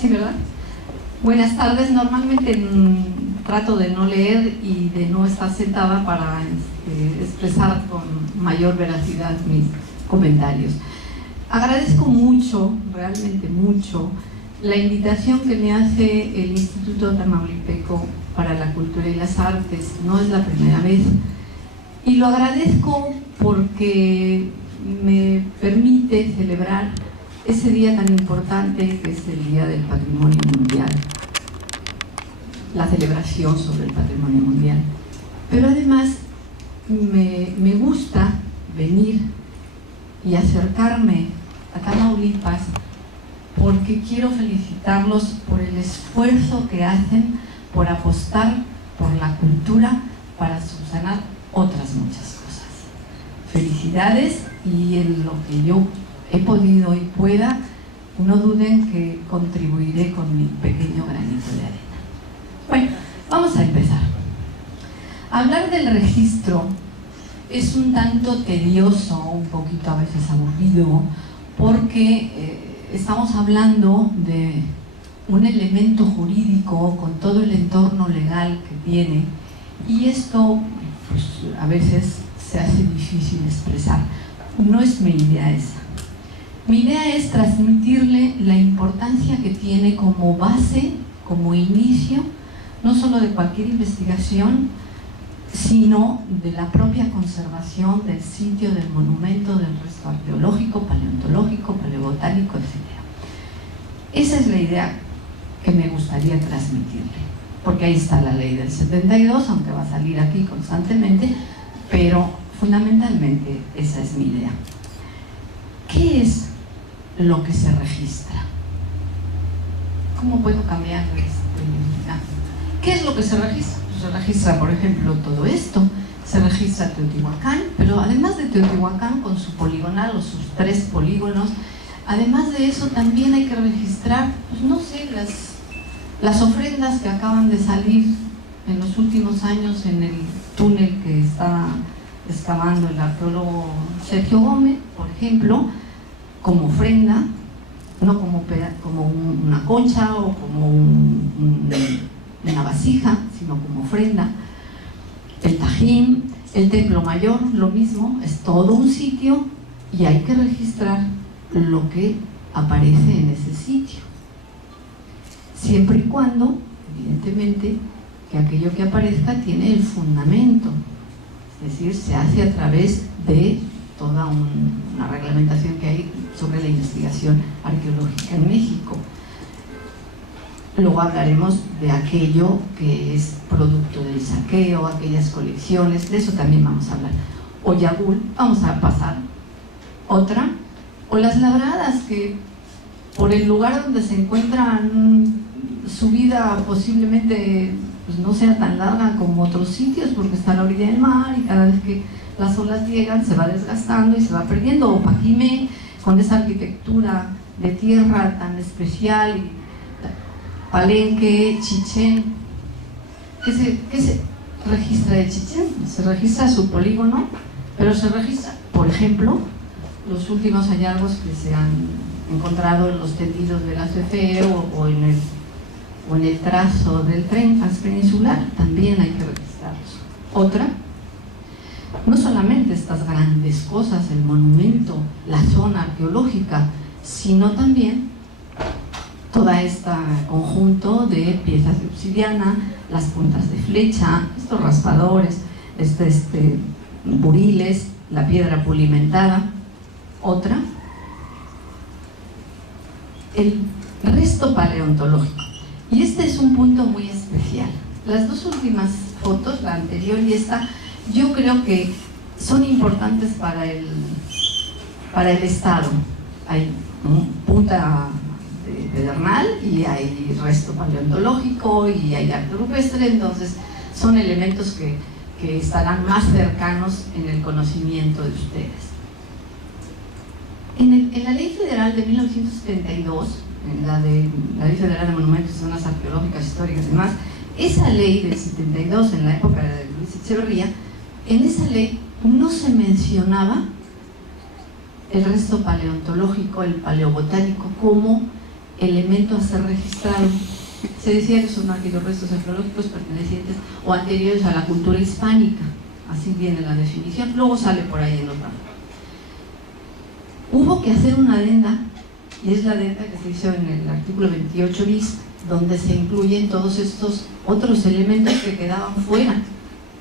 Sí, ¿verdad? Buenas tardes. Normalmente trato de no leer y de no estar sentada para expresar con mayor veracidad mis comentarios. Agradezco mucho, realmente mucho, la invitación que me hace el Instituto Tamaulipeco para la Cultura y las Artes. No es la primera vez. Y lo agradezco porque me permite celebrar ese día tan importante que es el Día del Patrimonio Mundial, la celebración sobre el patrimonio mundial. Pero además me gusta venir y acercarme a Tamaulipas porque quiero felicitarlos por el esfuerzo que hacen por apostar por la cultura para subsanar otras muchas cosas. Felicidades, y en lo que yo he podido y pueda, no duden que contribuiré con mi pequeño granito de arena. Bueno, vamos a empezar. Hablar del registro es un tanto tedioso, un poquito a veces aburrido, porque estamos hablando de un elemento jurídico con todo el entorno legal que tiene, y esto pues, a veces se hace difícil expresar. No es mi idea esa. Mi idea es transmitirle la importancia que tiene como base, como inicio, no solo de cualquier investigación, sino de la propia conservación del sitio, del monumento, del resto arqueológico, paleontológico, paleobotánico, etc. Esa es la idea que me gustaría transmitirle, porque ahí está la ley del 72, aunque va a salir aquí constantemente, pero fundamentalmente esa es mi idea. ¿Qué es lo que se registra? ¿Cómo puedo cambiar ¿Qué es lo que se registra? Pues se registra, por ejemplo, todo esto. Se registra Teotihuacán, pero además de Teotihuacán con su poligonal o sus 3 polígonos, además de eso también hay que registrar, pues no sé, las ofrendas que acaban de salir en los últimos años en el túnel que está excavando el arqueólogo Sergio Gómez, por ejemplo, como ofrenda, no como una concha o como una vasija, sino como ofrenda. El Tajín, el Templo Mayor, lo mismo, es todo un sitio y hay que registrar lo que aparece en ese sitio, siempre y cuando, evidentemente, que aquello que aparezca tiene el fundamento, es decir, se hace a través de toda una reglamentación que hay sobre la investigación arqueológica en México. Luego hablaremos de aquello que es producto del saqueo, aquellas colecciones, de eso también vamos a hablar. O Yagul, vamos a pasar. Otra, o las labradas, que por el lugar donde se encuentran, su vida posiblemente pues, no sea tan larga como otros sitios, porque está a la orilla del mar y cada vez que las olas llegan se va desgastando y se va perdiendo. O Paquimé, con esa arquitectura de tierra tan especial, y Palenque, Chichén. ¿Qué se registra de Chichén? Se registra su polígono, pero se registra, por ejemplo, los últimos hallazgos que se han encontrado en los tendidos de la CFE o en el trazo del tren transpeninsular, también hay que registrarlos. Otra, no solamente estas grandes cosas, el monumento, la zona arqueológica, sino también todo este conjunto de piezas de obsidiana, las puntas de flecha, estos raspadores, buriles, la piedra pulimentada. Otra, el resto paleontológico. Y este es un punto muy especial. Las 2 últimas fotos, la anterior y esta, yo creo que son importantes para el Estado. Hay punta de pedernal y hay resto paleontológico y hay arte rupestre, entonces son elementos que estarán más cercanos en el conocimiento de ustedes. En la Ley Federal de 1972, en la Ley Federal de Monumentos y Zonas Arqueológicas, Históricas y demás, esa ley del 72, en la época de Luis Echeverría, en esa ley no se mencionaba el resto paleontológico, el paleobotánico, como elemento a ser registrado. Se decía que son aquellos restos arqueológicos pertenecientes o anteriores a la cultura hispánica, así viene la definición, luego sale por ahí en otra. Hubo que hacer una adenda, y es la adenda que se hizo en el artículo 28 bis, donde se incluyen todos estos otros elementos que quedaban fuera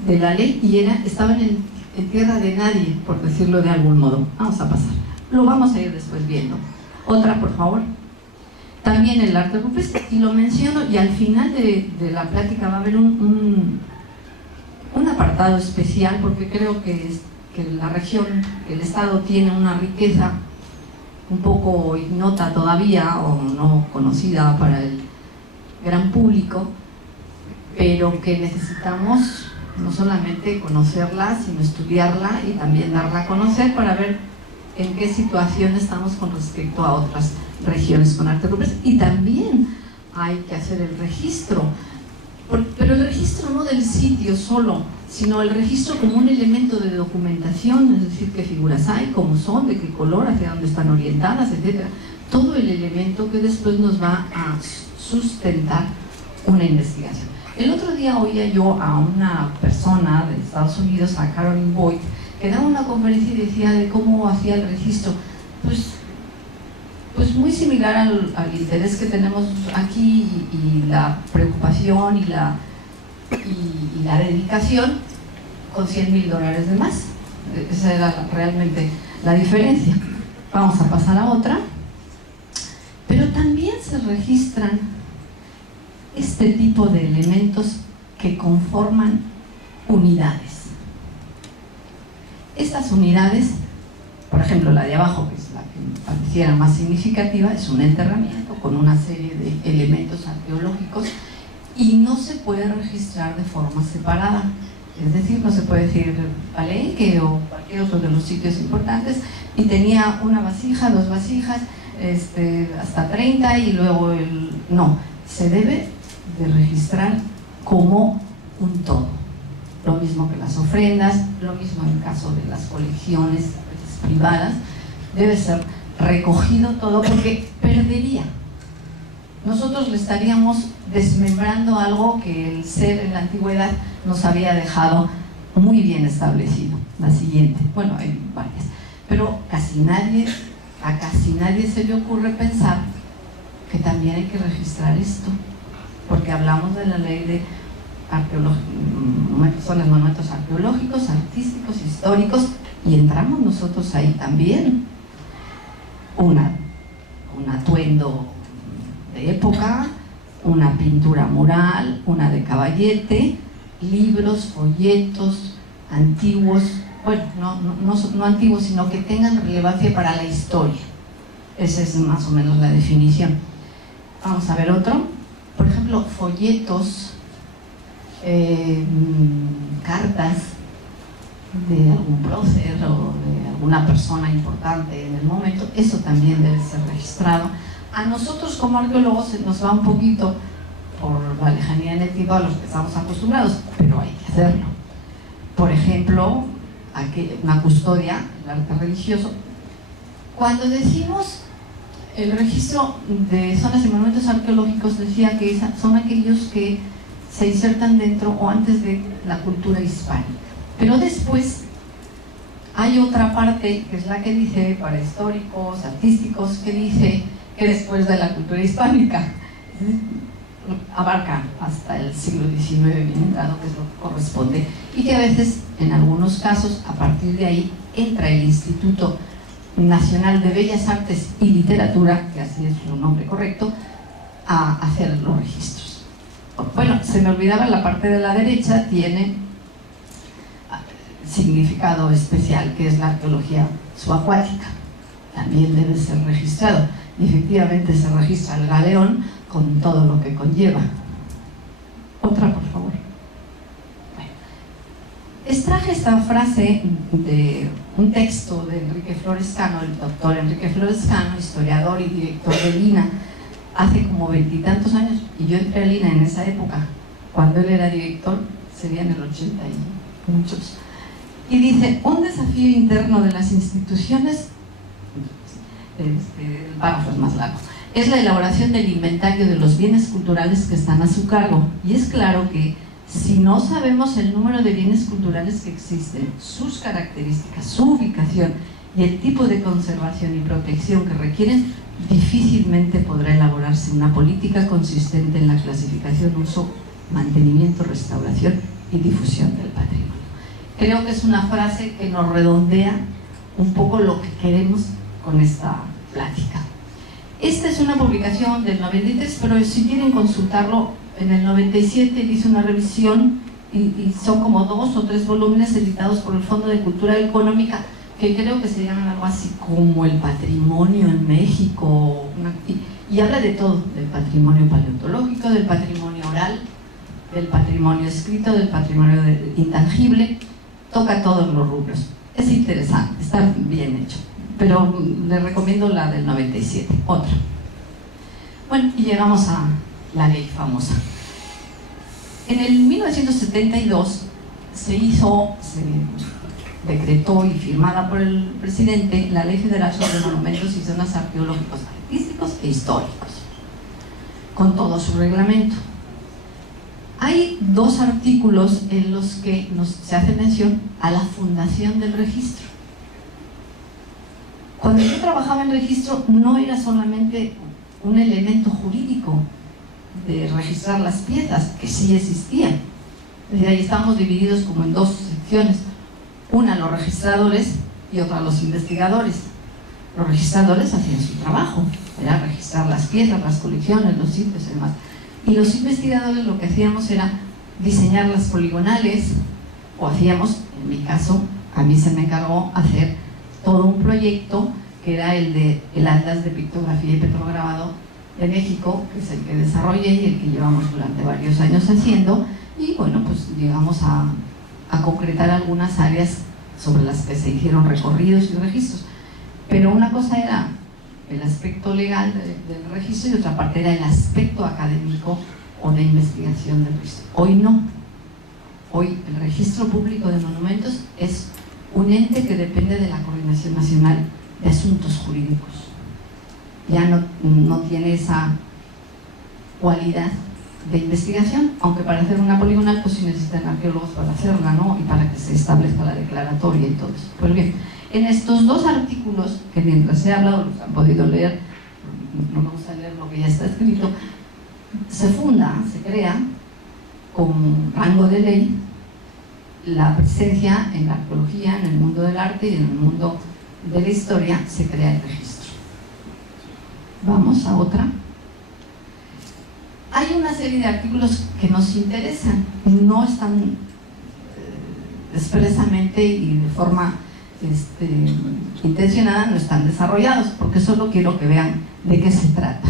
de la ley y estaban en tierra de nadie, por decirlo de algún modo. Vamos a pasar, lo vamos a ir después viendo. Otra, por favor. También el arte rupestre, y lo menciono, y al final de la plática va a haber un apartado especial, porque creo que la región, el Estado tiene una riqueza un poco ignota todavía o no conocida para el gran público, pero que necesitamos no solamente conocerla, sino estudiarla y también darla a conocer para ver en qué situación estamos con respecto a otras regiones con arte rupestre. Y también hay que hacer el registro, pero el registro no del sitio solo, sino el registro como un elemento de documentación, es decir, qué figuras hay, cómo son, de qué color, hacia dónde están orientadas, etc. Todo el elemento que después nos va a sustentar una investigación. El otro día oía yo a una persona de Estados Unidos, a Caroline Boyd, que daba una conferencia y decía de cómo hacía el registro. Pues muy similar al interés que tenemos aquí y la preocupación y la dedicación, con $100,000 de más. Esa era realmente la diferencia. Vamos a pasar a otra. Pero también se registran este tipo de elementos que conforman unidades. Estas unidades, por ejemplo la de abajo, que es la que me pareciera más significativa, es un enterramiento con una serie de elementos arqueológicos y no se puede registrar de forma separada. Es decir, no se puede decir Palenque o cualquier otro de los sitios importantes y tenía una vasija, dos vasijas, hasta 30 y luego no, se debe de registrar como un todo. Lo mismo que las ofrendas, lo mismo en el caso de las colecciones a veces privadas, debe ser recogido todo porque perdería. Nosotros le estaríamos desmembrando algo que el ser en la antigüedad nos había dejado muy bien establecido. La siguiente, bueno, hay varias, pero a casi nadie se le ocurre pensar que también hay que registrar esto, porque hablamos de la ley de son los monumentos arqueológicos, artísticos, históricos, y entramos nosotros ahí también. Un atuendo de época, una pintura mural, una de caballete, libros, folletos antiguos, bueno, no antiguos, sino que tengan relevancia para la historia. Esa es más o menos la definición. Vamos a ver otro. Por ejemplo, folletos, cartas de algún prócer o de alguna persona importante en el momento, eso también debe ser registrado. A nosotros como arqueólogos se nos va un poquito por la lejanía en el tiempo a los que estamos acostumbrados, pero hay que hacerlo. Por ejemplo, una custodia, el arte religioso. Cuando decimos el registro de zonas y monumentos arqueológicos, decía que son aquellos que se insertan dentro o antes de la cultura hispánica. Pero después hay otra parte, que es la que dice, para históricos, artísticos, que dice que después de la cultura hispánica abarca hasta el siglo XIX bien entrado, que es lo que corresponde, y que a veces, en algunos casos, a partir de ahí, entra el Instituto Nacional de Bellas Artes y Literatura, que así es su nombre correcto, a hacer los registros. Bueno, se me olvidaba, la parte de la derecha tiene significado especial, que es la arqueología subacuática. También debe ser registrado. Y efectivamente se registra el galeón con todo lo que conlleva. Otra, por favor. Bueno, extraje esta frase de un texto de Enrique Flores Cano, el doctor Enrique Flores Cano, historiador y director del INAH, hace como 20 y tantos años, y yo entré al INAH en esa época. Cuando él era director, sería en el 80 y muchos. Y dice, un desafío interno de las instituciones, el párrafo es más largo, es la elaboración del inventario de los bienes culturales que están a su cargo. Y es claro que si no sabemos el número de bienes culturales que existen, sus características, su ubicación y el tipo de conservación y protección que requieren, difícilmente podrá elaborarse una política consistente en la clasificación, uso, mantenimiento, restauración y difusión del patrimonio. Creo que es una frase que nos redondea un poco lo que queremos con esta plática. Esta es una publicación del 93, pero si quieren consultarlo, en el 97 hice una revisión y son como 2 o 3 volúmenes editados por el Fondo de Cultura Económica, que creo que se llaman algo así como el patrimonio en México, y habla de todo, del patrimonio paleontológico, del patrimonio oral, del patrimonio escrito, del patrimonio intangible, toca todos los rubros. Es interesante, está bien hecho, pero les recomiendo la del 97, otra. Bueno, y llegamos a la ley famosa. En el 1972 se decretó y firmada por el presidente la Ley Federal sobre Monumentos y Zonas Arqueológicos, Artísticos e Históricos, con todo su reglamento. Hay 2 artículos en los que se hace mención a la fundación del registro. Cuando yo trabajaba en registro no era solamente un elemento jurídico de registrar las piezas, que sí existían. Desde ahí estábamos divididos como en 2 secciones, una los registradores y otra los investigadores. Los registradores hacían su trabajo, era registrar las piezas, las colecciones, los sitios y demás. Y los investigadores lo que hacíamos era diseñar las poligonales, o hacíamos, en mi caso, a mí se me encargó hacer todo un proyecto que era el de el Atlas de Pictografía y Petrograbado de México, que es el que desarrollé y el que llevamos durante varios años haciendo, y bueno, pues llegamos a concretar algunas áreas sobre las que se hicieron recorridos y registros. Pero una cosa era el aspecto legal del registro y otra parte era el aspecto académico o de investigación del registro. Hoy no. Hoy el Registro Público de Monumentos es un ente que depende de la Coordinación Nacional de Asuntos Jurídicos. Ya no tiene esa cualidad de investigación, aunque para hacer una poligonal pues sí necesitan arqueólogos para hacerla, ¿no? Y para que se establezca la declaratoria y todo eso. Pues bien, en estos 2 artículos, que mientras he hablado los han podido leer, no me gusta leer lo que ya está escrito, se crea con rango de ley la presencia en la arqueología, en el mundo del arte y en el mundo de la historia, se crea el registro. Vamos a otra. Hay una serie de artículos que nos interesan, no están expresamente y de forma intencionada, no están desarrollados, porque solo quiero que vean de qué se trata.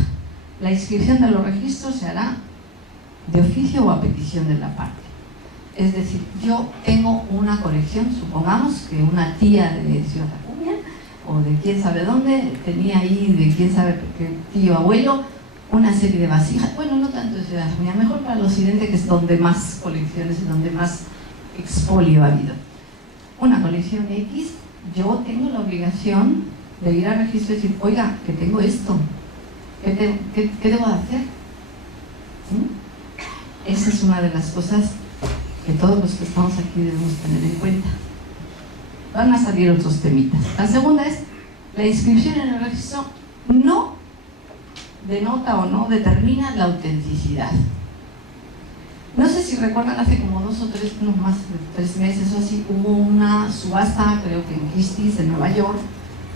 La inscripción de los registros se hará de oficio o a petición de la parte. Es decir, yo tengo una colección, supongamos que una tía de Ciudad Acuña o de quién sabe dónde tenía ahí, de quién sabe qué tío abuelo, una serie de vasijas, bueno, no tanto de Ciudad Acuña, mejor para el occidente, que es donde más colecciones y donde más expolio ha habido. Una colección X, yo tengo la obligación de ir al registro y decir, oiga, que tengo esto, ¿qué debo de hacer? Esa es una de las cosas que todos los que estamos aquí debemos tener en cuenta. Van a salir otros temitas. La segunda es, la inscripción en el registro no denota o no determina la autenticidad. No sé si recuerdan, hace como 2 o 3, no más de 3 meses o así, hubo una subasta, creo que en Christie's, en Nueva York,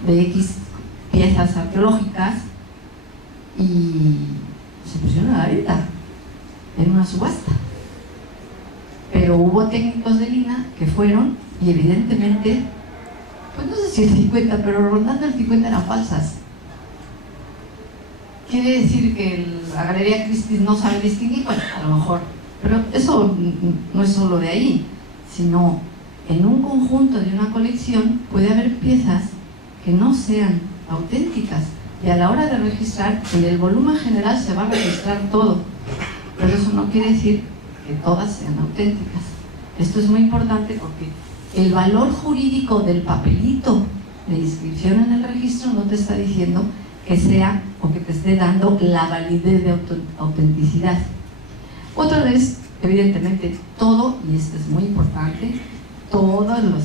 de X piezas arqueológicas, y se pusieron a la venta en una subasta. Pero hubo técnicos de Lina que fueron y evidentemente, pues no sé si el 50, pero rondando el 50 eran falsas. ¿Quiere decir que la Galería Christie's no sabe distinguir? Bueno, a lo mejor. Pero eso no es solo de ahí, sino en un conjunto de una colección puede haber piezas que no sean auténticas. Y a la hora de registrar, en el volumen general se va a registrar todo. Pero eso no quiere decir que todas sean auténticas. Esto es muy importante porque el valor jurídico del papelito de inscripción en el registro no te está diciendo que sea o que te esté dando la validez de autenticidad. Otra es, evidentemente, todo, y esto es muy importante, todos los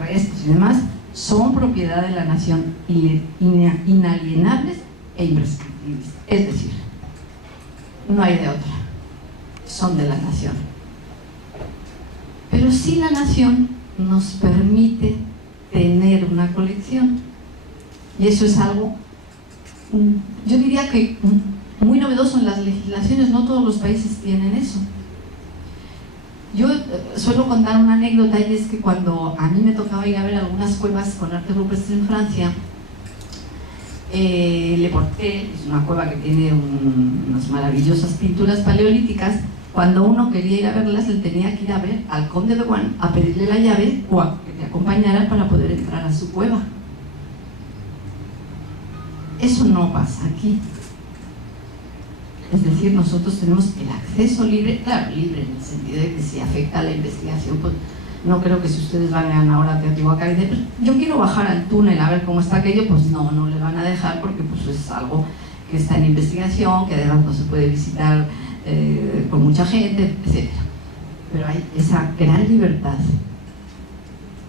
restos y demás son propiedad de la nación, inalienables e imprescriptibles. Es decir, no hay de otra, son de la nación. Pero sí la nación nos permite tener una colección, y eso es algo, yo diría que muy novedoso en las legislaciones. No todos los países tienen eso. Yo suelo contar una anécdota, y es que cuando a mí me tocaba ir a ver algunas cuevas con arte rupestre en Francia, Le Portel, es una cueva que tiene unas maravillosas pinturas paleolíticas. Cuando uno quería ir a verlas, le tenía que ir a ver al conde de Guan a pedirle la llave o a que te acompañara para poder entrar a su cueva. Eso no pasa aquí. Es decir, nosotros tenemos el acceso libre, claro, libre en el sentido de que si afecta a la investigación, pues no creo que si ustedes van ahora a Teotihuacán y dicen, yo quiero bajar al túnel a ver cómo está aquello, pues no le van a dejar, porque pues es algo que está en investigación, que además no se puede visitar con mucha gente, etc. Pero hay esa gran libertad,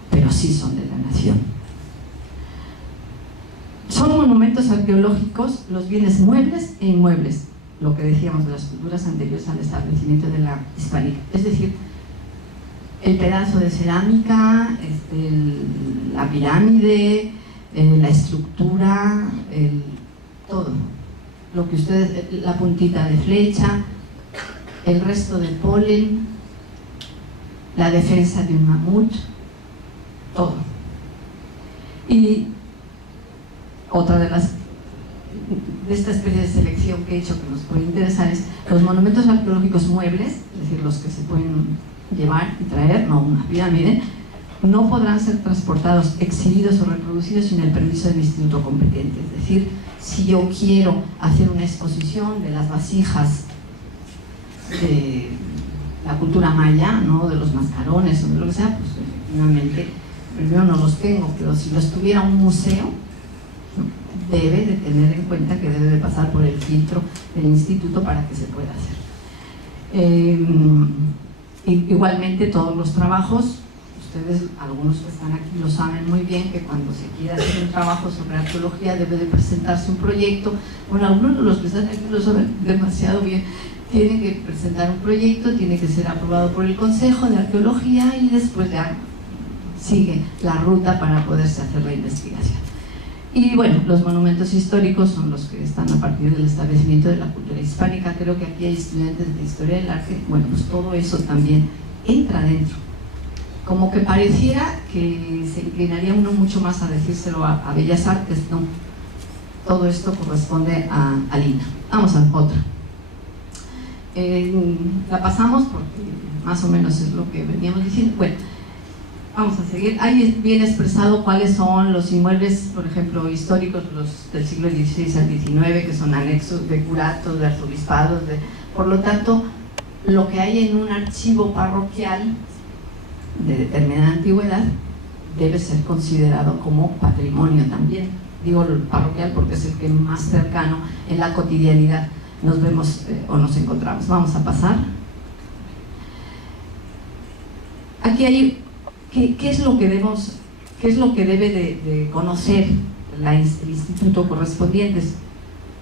pero sí son de la nación. Son monumentos arqueológicos los bienes muebles e inmuebles, lo que decíamos de las culturas anteriores al establecimiento de la hispánica. Es decir, el pedazo de cerámica, la pirámide, la estructura, todo. Lo que ustedes, la puntita de flecha, el resto del polen, la defensa de un mamut, todo. Y otra de esta especie de selección que he hecho que nos puede interesar es los monumentos arqueológicos muebles, es decir, los que se pueden llevar y traer, no una pirámide, no podrán ser transportados, exhibidos o reproducidos sin el permiso del instituto competente. Es decir, si yo quiero hacer una exposición de las vasijas de la cultura maya, ¿no?, de los mascarones o de lo que sea, pues efectivamente primero no los tengo, pero si los tuviera un museo, debe de tener en cuenta que debe de pasar por el filtro del instituto para que se pueda hacer. Igualmente todos los trabajos, ustedes, algunos que están aquí lo saben muy bien, que cuando se quiere hacer un trabajo sobre arqueología debe de presentarse un proyecto. Bueno, algunos de los que están aquí lo saben demasiado bien. Tienen que presentar un proyecto, tiene que ser aprobado por el Consejo de Arqueología y después ya sigue la ruta para poderse hacer la investigación. Y bueno, los monumentos históricos son los que están a partir del establecimiento de la cultura hispánica. Creo que aquí hay estudiantes de historia del arte. Bueno, pues todo eso también entra dentro. Como que pareciera que se inclinaría uno mucho más a decírselo a Bellas Artes, no. Todo esto corresponde a Lina. Vamos a otra. La pasamos porque más o menos es lo que veníamos diciendo. Bueno, vamos a seguir. Ahí viene expresado cuáles son los inmuebles, por ejemplo, históricos, los del siglo XVI al XIX, que son anexos de curatos, de arzobispados, por lo tanto, lo que hay en un archivo parroquial de determinada antigüedad debe ser considerado como patrimonio también. Digo el parroquial porque es el que más cercano en la cotidianidad nos vemos o nos encontramos. Vamos a pasar. Aquí hay ¿qué es lo que debe de conocer el instituto correspondiente?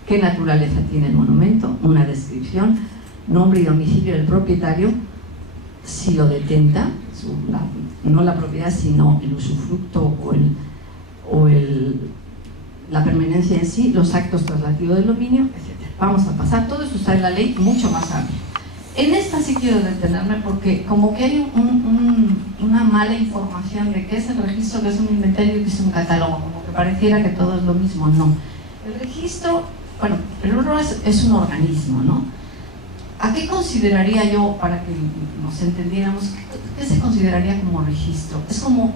¿Qué naturaleza tiene el monumento? Una descripción, nombre y domicilio del propietario, si lo detenta, no la propiedad, sino el usufructo o la permanencia en sí, los actos traslativos del dominio, etc. Vamos a pasar. Todo eso está en la ley, mucho más amplia. En esta sí quiero detenerme porque como que hay una mala información de qué es el registro, qué es un inventario y qué es un catálogo, como que pareciera que todo es lo mismo. No. El registro, bueno, primero es un organismo, ¿no? ¿A qué consideraría yo, para que nos entendiéramos, qué se consideraría como registro? Es como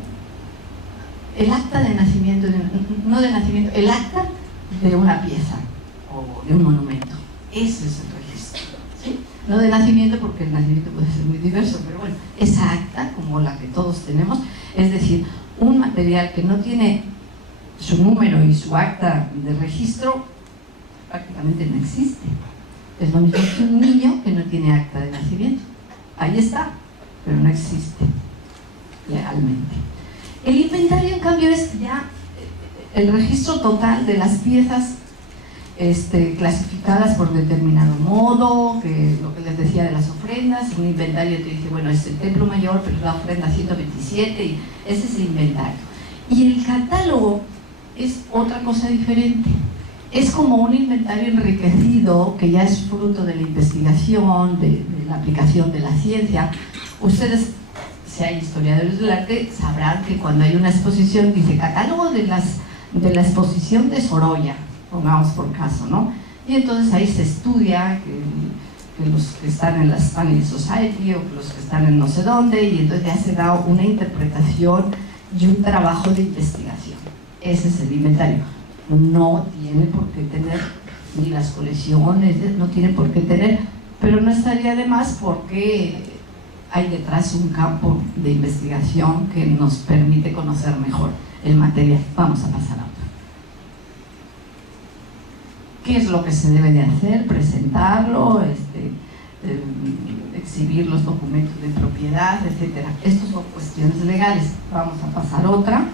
el acta de nacimiento, no de nacimiento, el acta de una pieza o de un monumento. Ese es el registro, ¿sí? No de nacimiento, porque el nacimiento puede ser muy diverso, pero bueno, esa acta, como la que todos tenemos, es decir, un material que no tiene su número y su acta de registro prácticamente no existe. Es lo mismo que un niño que no tiene acta de nacimiento. Ahí está, pero no existe legalmente. El inventario, en cambio, es ya el registro total de las piezas clasificadas por determinado modo, que lo que les decía de las ofrendas. Un inventario te dice, bueno, es el templo mayor, pero es la ofrenda 127, y ese es el inventario. Y el catálogo es otra cosa diferente. Es como un inventario enriquecido que ya es fruto de la investigación, de la aplicación de la ciencia. Ustedes, si hay historiadores del arte, sabrán que cuando hay una exposición dice catálogo de la exposición de Sorolla, pongamos por caso, ¿no? Y entonces ahí se estudia que los que están en la Spanish Society o que los que están en no sé dónde, y entonces ya se da una interpretación y un trabajo de investigación. Ese es el inventario. No tiene por qué tener ni las colecciones, no tiene por qué tener, pero no estaría de más porque hay detrás un campo de investigación que nos permite conocer mejor el material. Vamos a pasar a otro. ¿Qué es lo que se debe de hacer? Presentarlo, exhibir los documentos de propiedad, etc. Estas son cuestiones legales. Vamos a pasar a otra.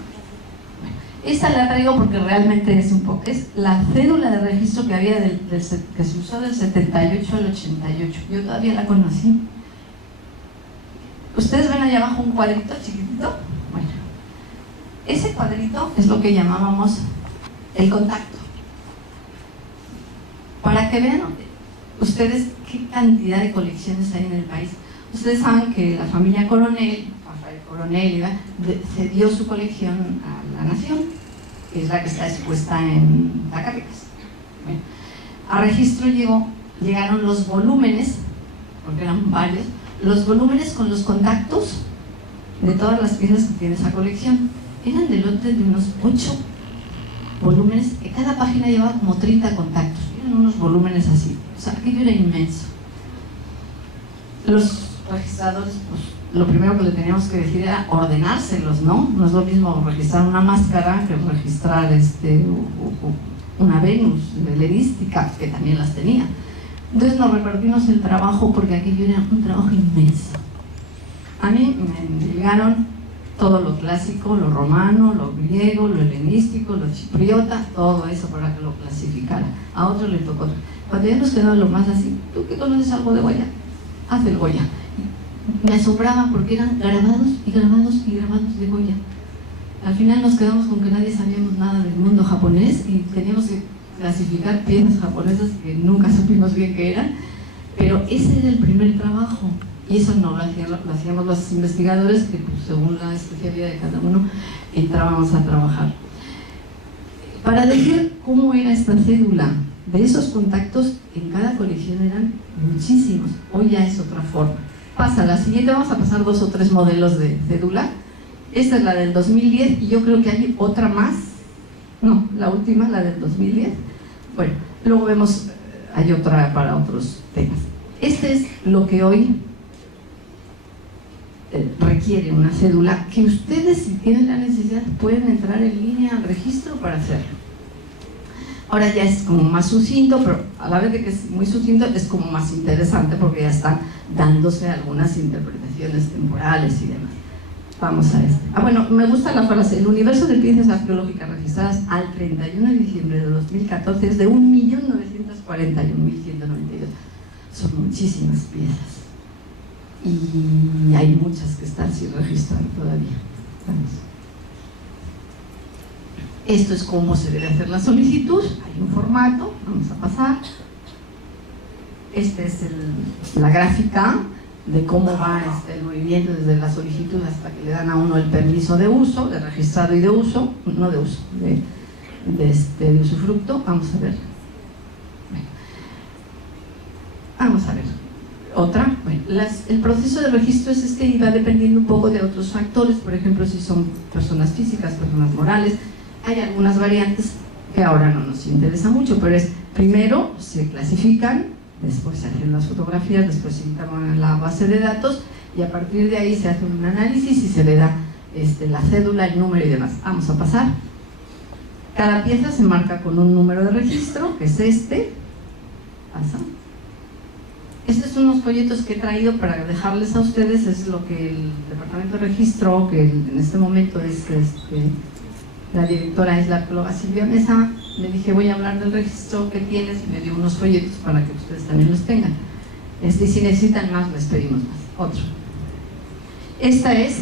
Esta la traigo porque realmente es la cédula de registro que había que se usó del 78 al 88. Yo todavía la conocí. Ustedes ven allá abajo un cuadrito chiquitito. Bueno, ese cuadrito es lo que llamábamos el contacto. Para que vean ustedes qué cantidad de colecciones hay en el país. Ustedes saben que la familia Coronel, Rafael Coronel, cedió su colección a la Nación, que es la que está expuesta en Zacatecas. Bueno, a registro llegaron los volúmenes, porque eran varios, los volúmenes con los contactos de todas las piezas que tiene esa colección. Eran de lote de unos 8 volúmenes, que cada página llevaba como 30 contactos. Eran unos volúmenes así, o sea, aquello era inmenso. Los registradores, pues, lo primero que le teníamos que decir era ordenárselos, ¿no? No es lo mismo registrar una máscara que registrar una Venus helenística, que también las tenía. Entonces nos repartimos el trabajo porque aquello era un trabajo inmenso. A mí me llegaron todo lo clásico, lo romano, lo griego, lo helenístico, lo chipriota, todo eso para que lo clasificara. A otro le tocó. Cuando ya nos quedaba lo más así, ¿tú qué conoces algo de Goya? Haz el Goya. Me asombraba porque eran grabados y grabados y grabados de Goya. Al final nos quedamos con que nadie sabíamos nada del mundo japonés y teníamos que clasificar piezas japonesas que nunca supimos bien qué eran, pero ese era el primer trabajo. Y eso no lo hacíamos los investigadores, que pues, según la especialidad de cada uno entrábamos a trabajar. Para decir cómo era esta cédula, de esos contactos en cada colección eran muchísimos. Hoy ya es otra forma. Pasa la siguiente, vamos a pasar 2 o 3 modelos de cédula. Esta es la del 2010 y yo creo que hay otra más. No, la última, la del 2010. Bueno, luego vemos, hay otra para otros temas. Este es lo que hoy requiere una cédula, que ustedes, si tienen la necesidad, pueden entrar en línea al registro para hacerlo. Ahora ya es como más sucinto, pero a la vez de que es muy sucinto, es como más interesante porque ya están dándose algunas interpretaciones temporales y demás. Vamos a este. Bueno, me gusta la frase: el universo de piezas arqueológicas registradas al 31 de diciembre de 2014 es de 1.941.192. Son muchísimas piezas. Y hay muchas que están sin registrar todavía. Vamos. Esto es cómo se debe hacer la solicitud. Hay un formato, vamos a pasar. Esta es la gráfica de cómo va el movimiento desde la solicitud hasta que le dan a uno el permiso de uso, de registrado y de uso, no de uso, de usufructo. Vamos a ver. Vamos a ver. Otra, bueno, el proceso de registro es este y va dependiendo un poco de otros factores, por ejemplo, si son personas físicas, personas morales. Hay algunas variantes que ahora no nos interesa mucho, pero es: primero se clasifican, después se hacen las fotografías, después se instalan en la base de datos y a partir de ahí se hace un análisis y se le da la cédula, el número y demás. Vamos a pasar. Cada pieza se marca con un número de registro, que es este. Pasa. Estos son unos folletos que he traído para dejarles a ustedes. Es lo que el departamento de registro, que en este momento es la directora es la arqueóloga Silvia Mesa. Le dije, voy a hablar del registro que tienes, y me dio unos folletos para que ustedes también los tengan. Y si necesitan más, les pedimos más. Otro. Este es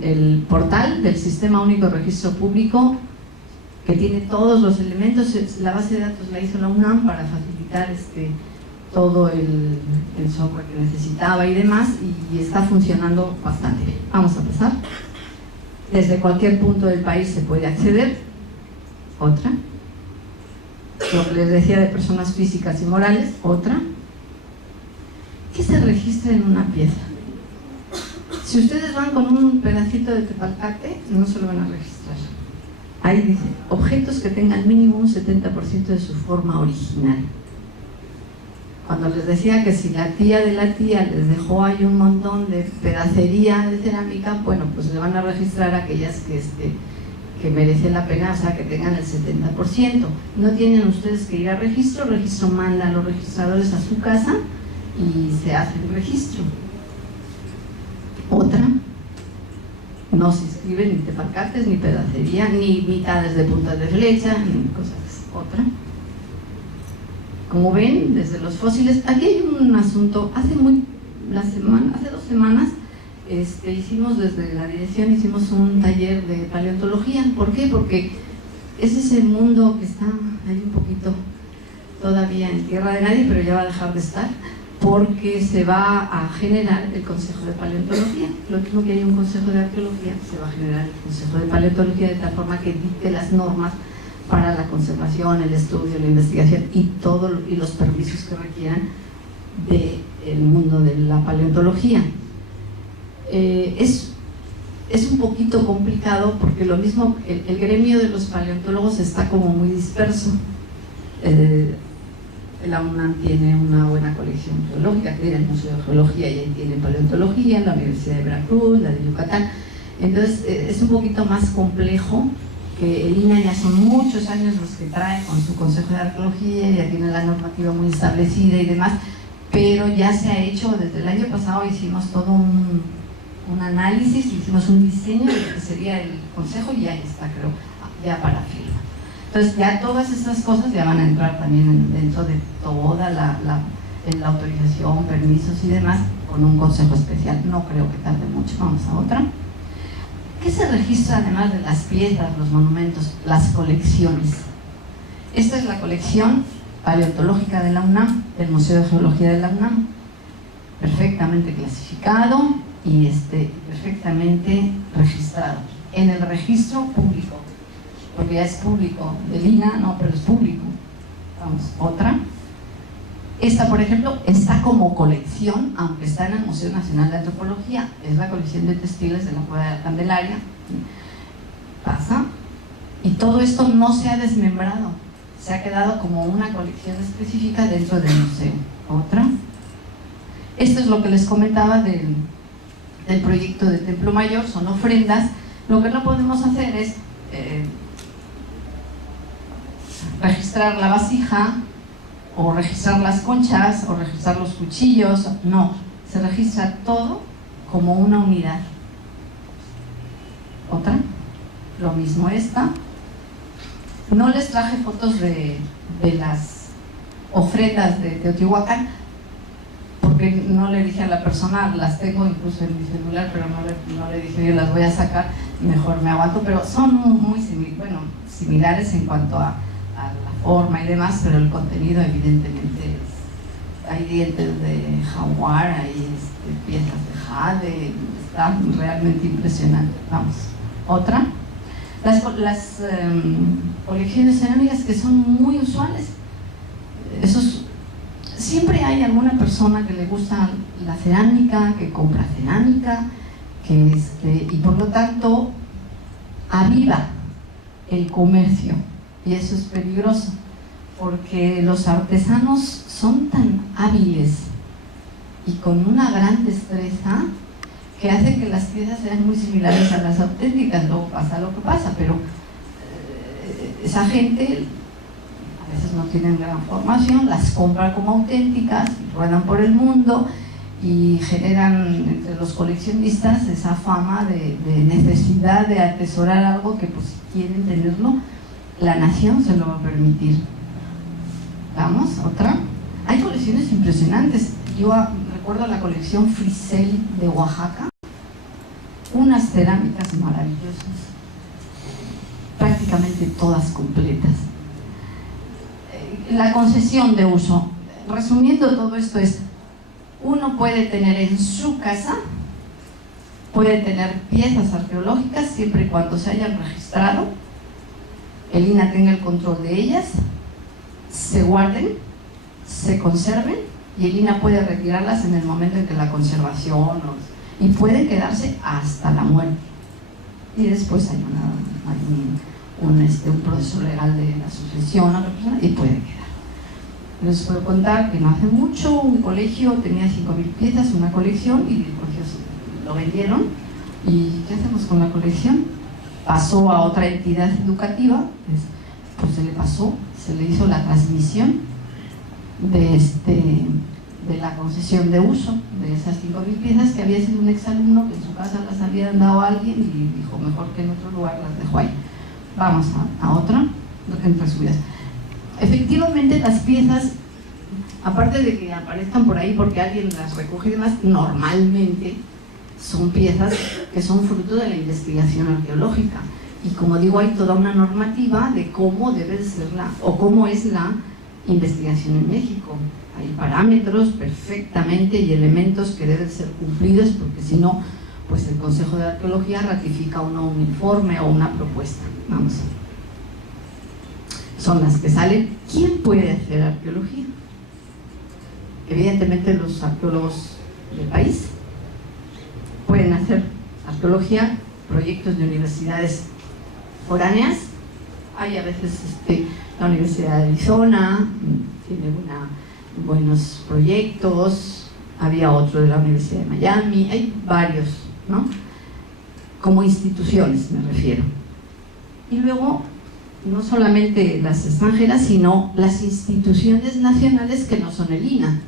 el portal del Sistema Único de Registro Público, que tiene todos los elementos. La base de datos la hizo la UNAM para facilitar todo el software que necesitaba y demás, y está funcionando bastante bien. Vamos a empezar. Desde cualquier punto del país se puede acceder. Otra. Lo que les decía de personas físicas y morales. Otra. ¿Qué se registra en una pieza? Si ustedes van con un pedacito de tepalcate, no se lo van a registrar. Ahí dice, objetos que tengan mínimo un 70% de su forma original. Cuando les decía que si la tía de la tía les dejó ahí un montón de pedacería de cerámica, bueno, pues le van a registrar aquellas que merecen la pena, o sea, que tengan el 70%. No tienen ustedes que ir a registro. El registro manda a los registradores a su casa y se hace el registro. Otra. No se inscriben ni tepalcates, ni pedacería, ni mitades de puntas de flecha, ni cosas así. Otra. Como ven, desde los fósiles, aquí hay un asunto. Hace 2 semanas hicimos desde la dirección un taller de paleontología. ¿Por qué? Porque es ese mundo que está ahí un poquito todavía en tierra de nadie, pero ya va a dejar de estar, porque se va a generar el Consejo de Paleontología. Lo mismo que hay un Consejo de Arqueología, se va a generar el Consejo de Paleontología, de tal forma que dicte las normas para la conservación, el estudio, la investigación y los permisos que requieran del mundo de la paleontología. Es un poquito complicado, porque lo mismo, el gremio de los paleontólogos está como muy disperso. La UNAM tiene una buena colección geológica, que tiene el Museo de Geología, y ahí tiene paleontología, la Universidad de Veracruz, la de Yucatán. Entonces es un poquito más complejo, que el INAH ya son muchos años los que trae con su Consejo de Arqueología, ya tiene la normativa muy establecida y demás, pero ya se ha hecho, desde el año pasado hicimos todo un análisis, hicimos un diseño de lo que sería el Consejo, y ya está, creo, ya para firma. Entonces ya todas estas cosas ya van a entrar también dentro de toda la autorización, permisos y demás, con un consejo especial. No creo que tarde mucho. Vamos a otra. ¿Qué se registra además de las piezas, los monumentos? Las colecciones. Esta es la colección paleontológica de la UNAM, del Museo de Geología de la UNAM. Perfectamente clasificado y perfectamente registrado en el registro público, porque ya es público. Del INAH no, pero es público. Vamos, otra. Esta, por ejemplo, está como colección, aunque está en el Museo Nacional de Antropología. Es la colección de textiles de la Cueva de la Candelaria. Pasa. Y todo esto no se ha desmembrado. Se ha quedado como una colección específica dentro del museo. Otra. Esto es lo que les comentaba del proyecto de Templo Mayor. Son ofrendas. Lo que no podemos hacer es registrar la vasija, o registrar las conchas, o registrar los cuchillos. No, se registra todo como una unidad. Otra, lo mismo esta. No les traje fotos de las ofrendas de Teotihuacán, porque no le dije a la persona, las tengo incluso en mi celular, pero no le dije, yo las voy a sacar, mejor me aguanto, pero son muy similares en cuanto a la forma y demás, pero el contenido evidentemente hay dientes de jaguar, hay piezas de jade, está realmente impresionante. Vamos, otra. Las colecciones cerámicas, que son muy usuales. Siempre hay alguna persona que le gusta la cerámica, que compra cerámica, y por lo tanto aviva el comercio. Y eso es peligroso, porque los artesanos son tan hábiles y con una gran destreza que hace que las piezas sean muy similares a las auténticas. Luego pasa lo que pasa, pero esa gente a veces no tienen gran formación, las compra como auténticas, ruedan por el mundo y generan entre los coleccionistas esa fama de necesidad de atesorar algo que, pues, si quieren tenerlo, la nación se lo va a permitir. Vamos, otra. Hay colecciones impresionantes. Yo recuerdo la colección Frisell de Oaxaca, unas cerámicas maravillosas, prácticamente todas completas. La concesión de uso. Resumiendo todo esto es, uno puede tener en su casa, puede tener piezas arqueológicas siempre y cuando se hayan registrado, el INAH tenga el control de ellas, se guarden, se conserven y el INAH puede retirarlas en el momento en que la conservación y pueden quedarse hasta la muerte. Y después hay un proceso legal de la sucesión a otra persona y puede quedar. Les puedo contar que no hace mucho un colegio tenía 5.000 piezas, una colección, y el colegio lo vendieron. ¿Y qué hacemos con la colección? Pasó a otra entidad educativa, pues se le hizo la transmisión de la concesión de uso de esas 5.000 piezas, que había sido un exalumno que en su casa las había dado a alguien y dijo mejor que en otro lugar las dejó ahí. Vamos a otra, en resumidas. Efectivamente, las piezas, aparte de que aparezcan por ahí porque alguien las recoge y demás, normalmente son piezas que son fruto de la investigación arqueológica. Y como digo, hay toda una normativa de cómo debe ser cómo es la investigación en México. Hay parámetros perfectamente y elementos que deben ser cumplidos, porque si no, pues el Consejo de Arqueología ratifica o no un informe o una propuesta. Vamos. Son las que salen. ¿Quién puede hacer arqueología? Evidentemente los arqueólogos del país pueden hacer arqueología, proyectos de universidades foráneas. Hay a veces la Universidad de Arizona tiene buenos proyectos, había otro de la Universidad de Miami, hay varios, ¿no? Como instituciones me refiero. Y luego, no solamente las extranjeras, sino las instituciones nacionales que no son el INAH.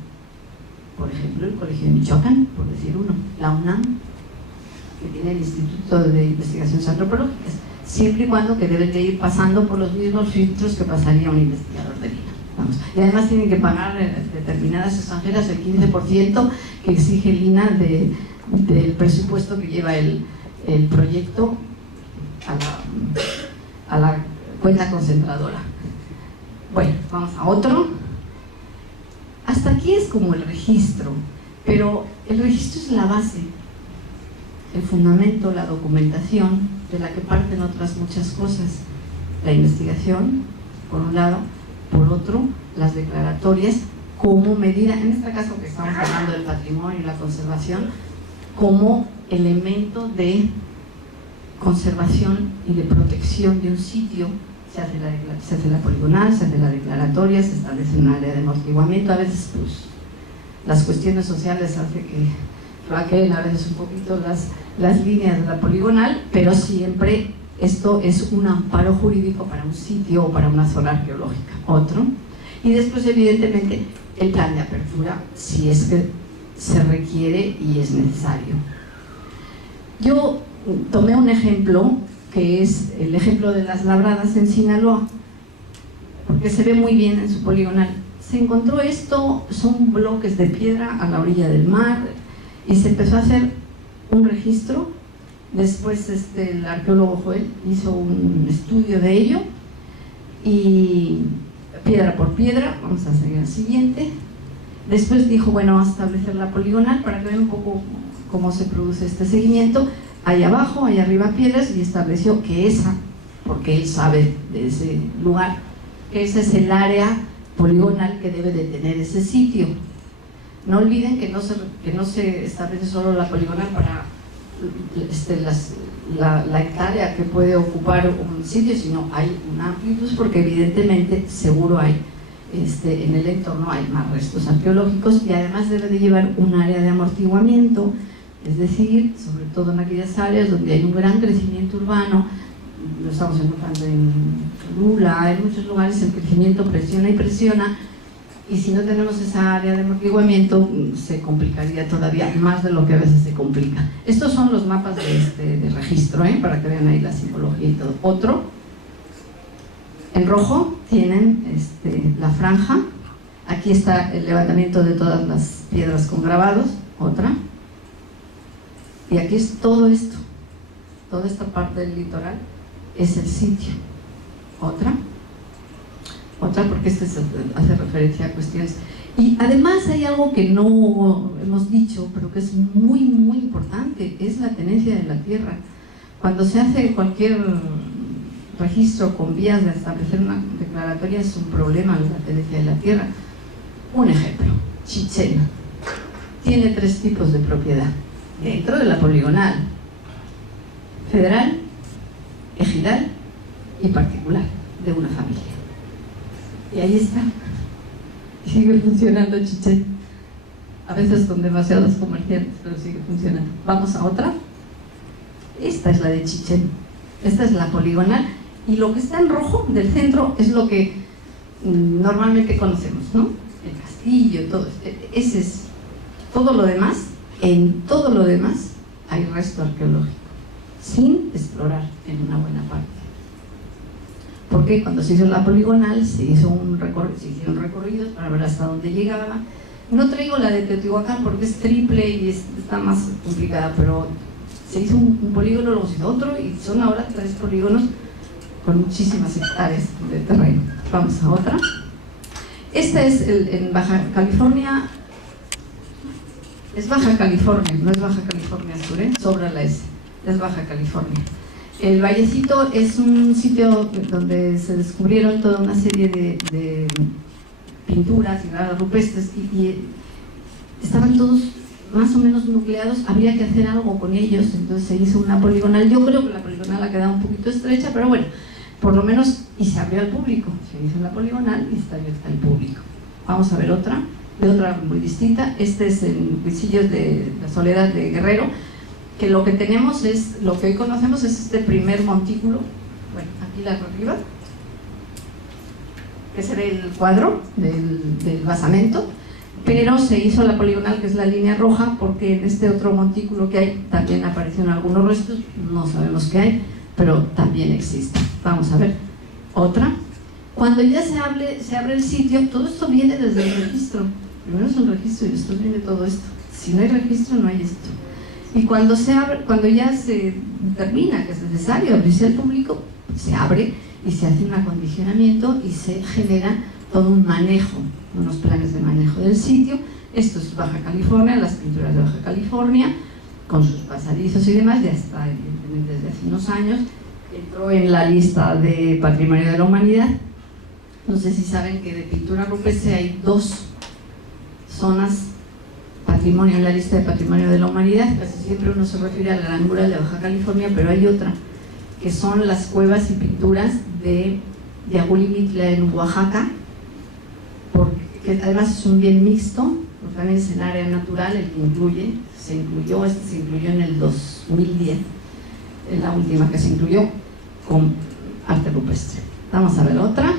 Por ejemplo, el Colegio de Michoacán, por decir uno, la UNAM, que tiene el Instituto de Investigaciones Antropológicas, siempre y cuando que deben de ir pasando por los mismos filtros que pasaría un investigador del INAH. Vamos. Y además tienen que pagar determinadas extranjeras el 15% que exige el INAH del presupuesto que lleva el proyecto a la cuenta concentradora. Bueno, vamos a otro. Hasta aquí es como el registro, pero el registro es la base, el fundamento, la documentación de la que parten otras muchas cosas. La investigación, por un lado, por otro, las declaratorias como medida, en este caso que estamos hablando del patrimonio y la conservación, como elemento de conservación y de protección de un sitio. Se hace la poligonal, se hace la declaratoria, se establece un área de amortiguamiento. A veces pues las cuestiones sociales hacen que flaqueen a veces un poquito las líneas de la poligonal, pero siempre esto es un amparo jurídico para un sitio o para una zona arqueológica. Otro. Y después, evidentemente, el plan de apertura, si es que se requiere y es necesario. Yo tomé un ejemplo que es el ejemplo de las labradas en Sinaloa, porque se ve muy bien en su poligonal. Se encontró esto, son bloques de piedra a la orilla del mar, y se empezó a hacer un registro. Después el arqueólogo Joel hizo un estudio de ello, y piedra por piedra, vamos a seguir al siguiente. Después dijo, bueno, vamos a establecer la poligonal para que vean un poco cómo se produce este seguimiento. Ahí abajo, ahí arriba piedras, y estableció que esa, porque él sabe de ese lugar, que ese es el área poligonal que debe de tener ese sitio. No olviden que no se establece solo la poligonal para la hectárea que puede ocupar un sitio, sino hay una amplitud, porque evidentemente seguro hay en el entorno hay más restos arqueológicos, y además debe de llevar un área de amortiguamiento. Es decir, sobre todo en aquellas áreas donde hay un gran crecimiento urbano, lo estamos encontrando en Lula, en muchos lugares el crecimiento presiona y presiona, y si no tenemos esa área de amortiguamiento se complicaría todavía más de lo que a veces se complica. Estos son los mapas de registro, para que vean ahí la simbología y todo. Otro, en rojo tienen la franja, aquí está el levantamiento de todas las piedras con grabados, otra, y aquí es todo esto, toda esta parte del litoral es el sitio, otra porque hace referencia a cuestiones. Y además hay algo que no hemos dicho, pero que es muy, muy importante, es la tenencia de la tierra. Cuando se hace cualquier registro con vías de establecer una declaratoria es un problema la tenencia de la tierra. Un ejemplo, Chichén tiene 3 tipos de propiedad dentro de la poligonal: federal, ejidal y particular, de una familia. Y ahí está, sigue funcionando Chichén, a veces con demasiados comerciantes, pero sigue funcionando. Vamos a otra. Esta es la de Chichén, esta es la poligonal, y lo que está en rojo del centro es lo que normalmente conocemos, ¿no? El castillo, todo. Ese es todo lo demás. En todo lo demás hay resto arqueológico, sin explorar en una buena parte. Porque cuando se hizo la poligonal se hicieron recorridos para ver hasta dónde llegaba. No traigo la de Teotihuacán porque es triple y está más complicada, pero se hizo un polígono, luego se hizo otro, y son ahora 3 polígonos con muchísimas hectáreas de terreno. Vamos a otra. Esta es en Baja California. Es Baja California, no es Baja California Sur, sobra la S, es Baja California. El Vallecito es un sitio donde se descubrieron toda una serie de pinturas y grabados rupestres y estaban todos más o menos nucleados. Habría que hacer algo con ellos, entonces se hizo una poligonal. Yo creo que la poligonal ha quedado un poquito estrecha, pero bueno, por lo menos, y se abrió al público. Se hizo la poligonal y está abierta al público. Vamos a ver otra, de otra muy distinta. Este es en Huisillos de la Soledad de Guerrero, que lo que tenemos es, lo que hoy conocemos es este primer montículo, bueno, aquí la arriba, que será el cuadro del basamento, pero se hizo la poligonal, que es la línea roja, porque en este otro montículo que hay también aparecieron algunos restos, no sabemos qué hay, pero también existe. Vamos a ver otra. Cuando ya se abre el sitio, todo esto viene desde el registro. Primero es un registro y después viene todo esto. Si no hay registro, no hay esto. Y cuando ya se determina que es necesario abrirse al público, se abre y se hace un acondicionamiento y se genera todo un manejo, unos planes de manejo del sitio. Esto es Baja California, las pinturas de Baja California, con sus pasadizos y demás. Ya está, evidentemente, desde hace unos años. Entró en la lista de Patrimonio de la Humanidad. No sé si saben que de pintura rupestre hay 2 zonas patrimonio en la lista de Patrimonio de la Humanidad. Casi siempre uno se refiere a la Gran Mural de Baja California, pero hay otra, que son las cuevas y pinturas de Yagulimitla en Oaxaca, porque además es un bien mixto, porque también es en área natural el que se incluyó en el 2010, en la última que se incluyó con arte rupestre. Vamos a ver otra.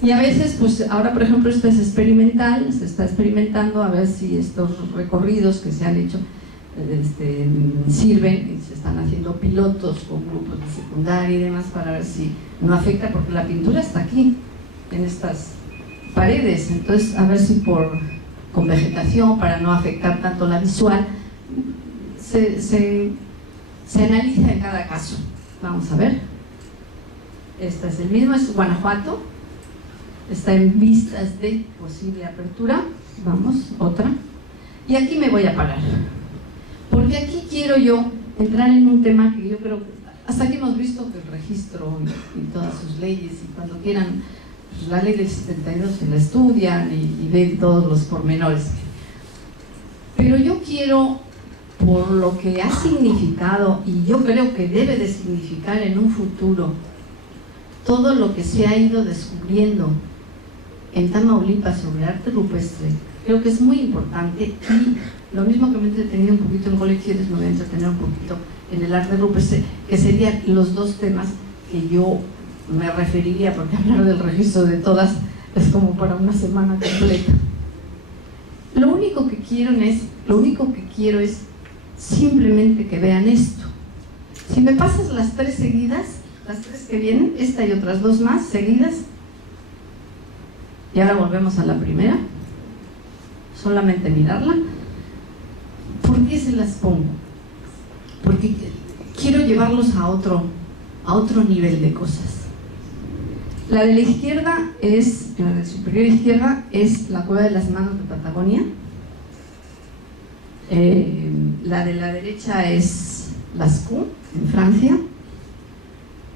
Y a veces, pues ahora por ejemplo esto es experimental, se está experimentando a ver si estos recorridos que se han hecho sirven, y se están haciendo pilotos con grupos de secundaria y demás para ver si no afecta, porque la pintura está aquí, en estas paredes. Entonces a ver si con vegetación, para no afectar tanto la visual, se analiza en cada caso. Vamos a ver. Este es el mismo, es Guanajuato. Está en vistas de posible apertura. Vamos, otra. Y aquí me voy a parar, porque aquí quiero yo entrar en un tema que yo creo que hasta aquí hemos visto que el registro y todas sus leyes, y cuando quieran, pues la ley del 72 se la estudian y ven todos los pormenores. Pero yo quiero, por lo que ha significado, y yo creo que debe de significar en un futuro, todo lo que se ha ido descubriendo en Tamaulipas sobre arte rupestre, creo que es muy importante. Y lo mismo que me he entretenido un poquito en colecciones, me voy a entretener un poquito en el arte rupestre, que serían los 2 temas que yo me referiría, porque hablar del registro de todas es como para una semana completa. Lo único que quiero es simplemente que vean esto. Si me pasas las 3 seguidas, las 3 que vienen, esta y otras 2 más seguidas, y ahora volvemos a la primera, solamente mirarla. ¿Por qué se las pongo? Porque quiero llevarlos a otro nivel de cosas. La de la izquierda la de superior izquierda es la Cueva de las Manos de Patagonia. La de la derecha es Lascaux, en Francia.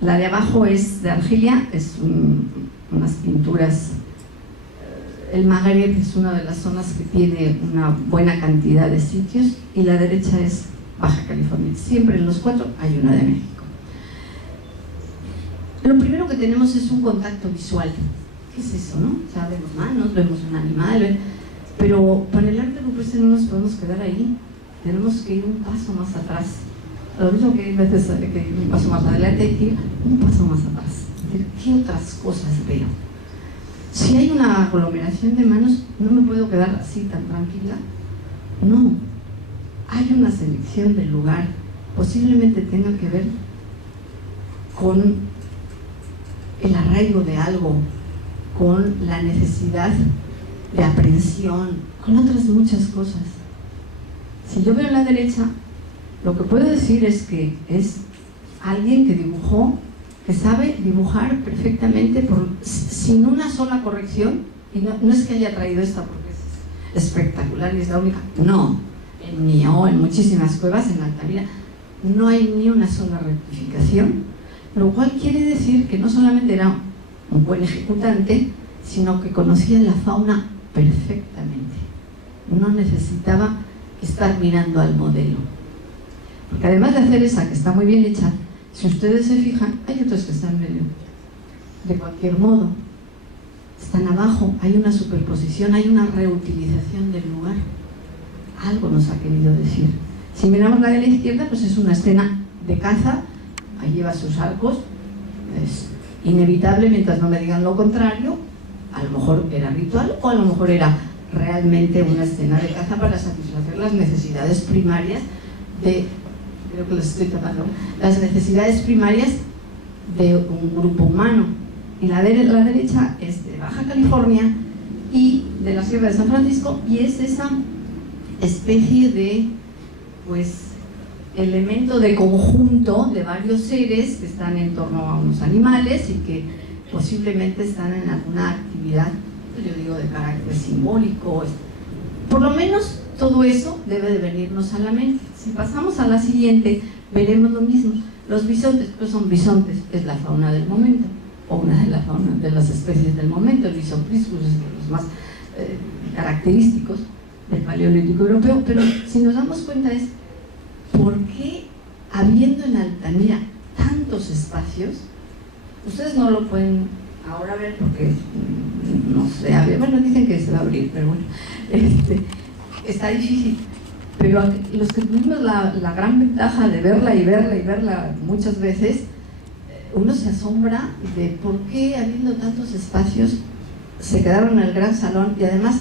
La de abajo es de Argelia, es unas pinturas. El Magreb es una de las zonas que tiene una buena cantidad de sitios, y la derecha es Baja California. Siempre en los 4 hay una de México. Lo primero que tenemos es un contacto visual. ¿Qué es eso, no? O sea, vemos manos, vemos un animal, pero para el arte rupestre no nos podemos quedar ahí. Tenemos que ir un paso más atrás. Lo mismo que hay veces que ir un paso más adelante, hay que ir un paso más atrás. Es decir, ¿qué otras cosas veo? Si hay una aglomeración de manos, no me puedo quedar así tan tranquila. No, hay una selección del lugar. Posiblemente tenga que ver con el arraigo de algo, con la necesidad de aprehensión, con otras muchas cosas. Si yo veo a la derecha, lo que puedo decir es que es alguien que dibujó, que sabe dibujar perfectamente sin una sola corrección, y no es que haya traído esta porque es espectacular y es la única, no, en Nió, en muchísimas cuevas, en Altamira, no hay ni una sola rectificación, lo cual quiere decir que no solamente era un buen ejecutante, sino que conocía la fauna perfectamente, no necesitaba estar mirando al modelo, porque además de hacer esa que está muy bien hecha, si ustedes se fijan, hay otros que están medio de cualquier modo, están abajo, hay una superposición, hay una reutilización del lugar, algo nos ha querido decir. Si miramos la de la izquierda, pues es una escena de caza, ahí lleva sus arcos, es inevitable mientras no me digan lo contrario, a lo mejor era ritual o a lo mejor era realmente una escena de caza para satisfacer las necesidades primarias de, creo que les estoy tapando, las necesidades primarias de un grupo humano. Y la derecha es de Baja California y de la Sierra de San Francisco, y es esa especie de, pues, elemento de conjunto de varios seres que están en torno a unos animales y que posiblemente están en alguna actividad, yo digo, de carácter simbólico. Por lo menos todo eso debe de venirnos a la mente. Si pasamos a la siguiente, veremos lo mismo. Los bisontes, pues son bisontes, es la fauna del momento, o una de las especies del momento. El bison priscus es de los más característicos del Paleolítico europeo, pero si nos damos cuenta es ¿por qué, habiendo en Altamira tantos espacios, ustedes no lo pueden ahora ver porque no se abre, bueno, dicen que se va a abrir, pero bueno, está difícil, pero los que tuvimos la gran ventaja de verla y verla y verla muchas veces, uno se asombra de por qué, habiendo tantos espacios, se quedaron en el gran salón y además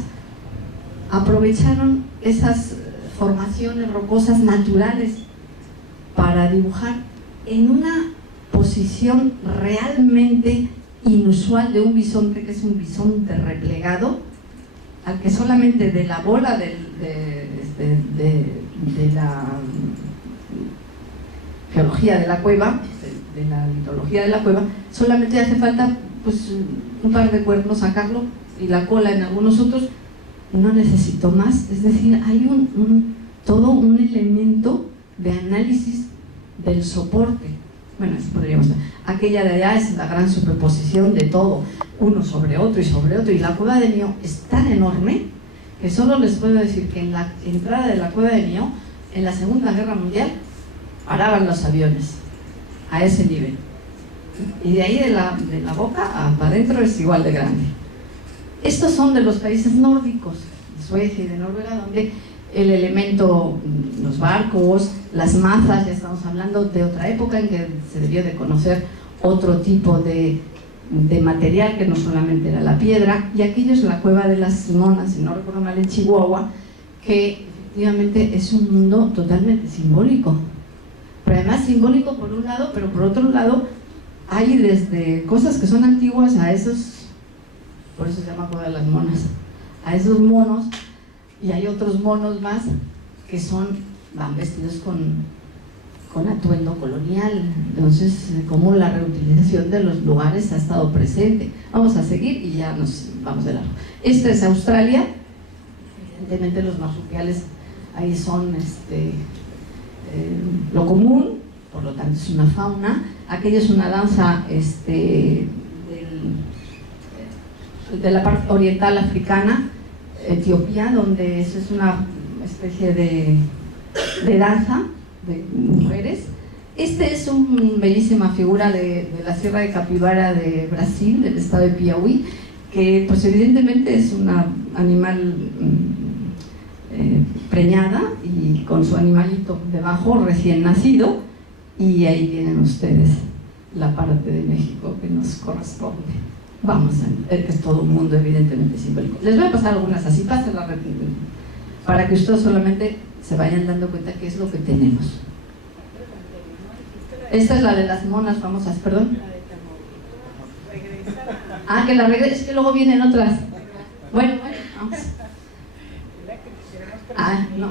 aprovecharon esas formaciones rocosas naturales para dibujar en una posición realmente inusual de un bisonte, que es un bisonte replegado, al que solamente de la bola de la geología de la cueva, de la litología de la cueva, solamente hace falta pues un par de cuernos, sacarlo, y la cola en algunos otros, no necesito más. Es decir, hay todo un elemento de análisis del soporte. Bueno, así podríamos ver. Aquella de allá es la gran superposición de todo, uno sobre otro y sobre otro, y la cueva de Nió es tan enorme que solo les puedo decir que en la entrada de la cueva de Nió, en la Segunda Guerra Mundial, paraban los aviones a ese nivel, y de ahí de la boca para adentro es igual de grande. Estos son de los países nórdicos, de Suecia y de Noruega, donde el elemento, los barcos, las mazas, ya estamos hablando de otra época en que se debió de conocer otro tipo de material que no solamente era la piedra, y aquello es la cueva de las monas, si no recuerdo mal, en Chihuahua, que efectivamente es un mundo totalmente simbólico, pero además simbólico por un lado, pero por otro lado hay desde cosas que son antiguas a esos, por eso se llama cueva de las monas, a esos monos, y hay otros monos más que van vestidos con atuendo colonial. Entonces, cómo la reutilización de los lugares ha estado presente. Vamos a seguir y ya nos vamos de largo. Esta es Australia. Evidentemente los marsupiales ahí son lo común, por lo tanto es una fauna. Aquella es una danza de la parte oriental africana, Etiopía, donde eso es una especie de danza de mujeres. Es una bellísima figura de la Sierra de Capibara de Brasil, del estado de Piauí, que pues evidentemente es una animal preñada y con su animalito debajo recién nacido, y ahí tienen ustedes la parte de México que nos corresponde. Vamos, es todo un mundo evidentemente simbólico. Les voy a pasar algunas así, pásenla para que ustedes solamente se vayan dando cuenta qué es lo que tenemos. Esta es la de las monas famosas, perdón. Ah, que la regrese, es que luego vienen otras. Bueno, vamos. Ah, no.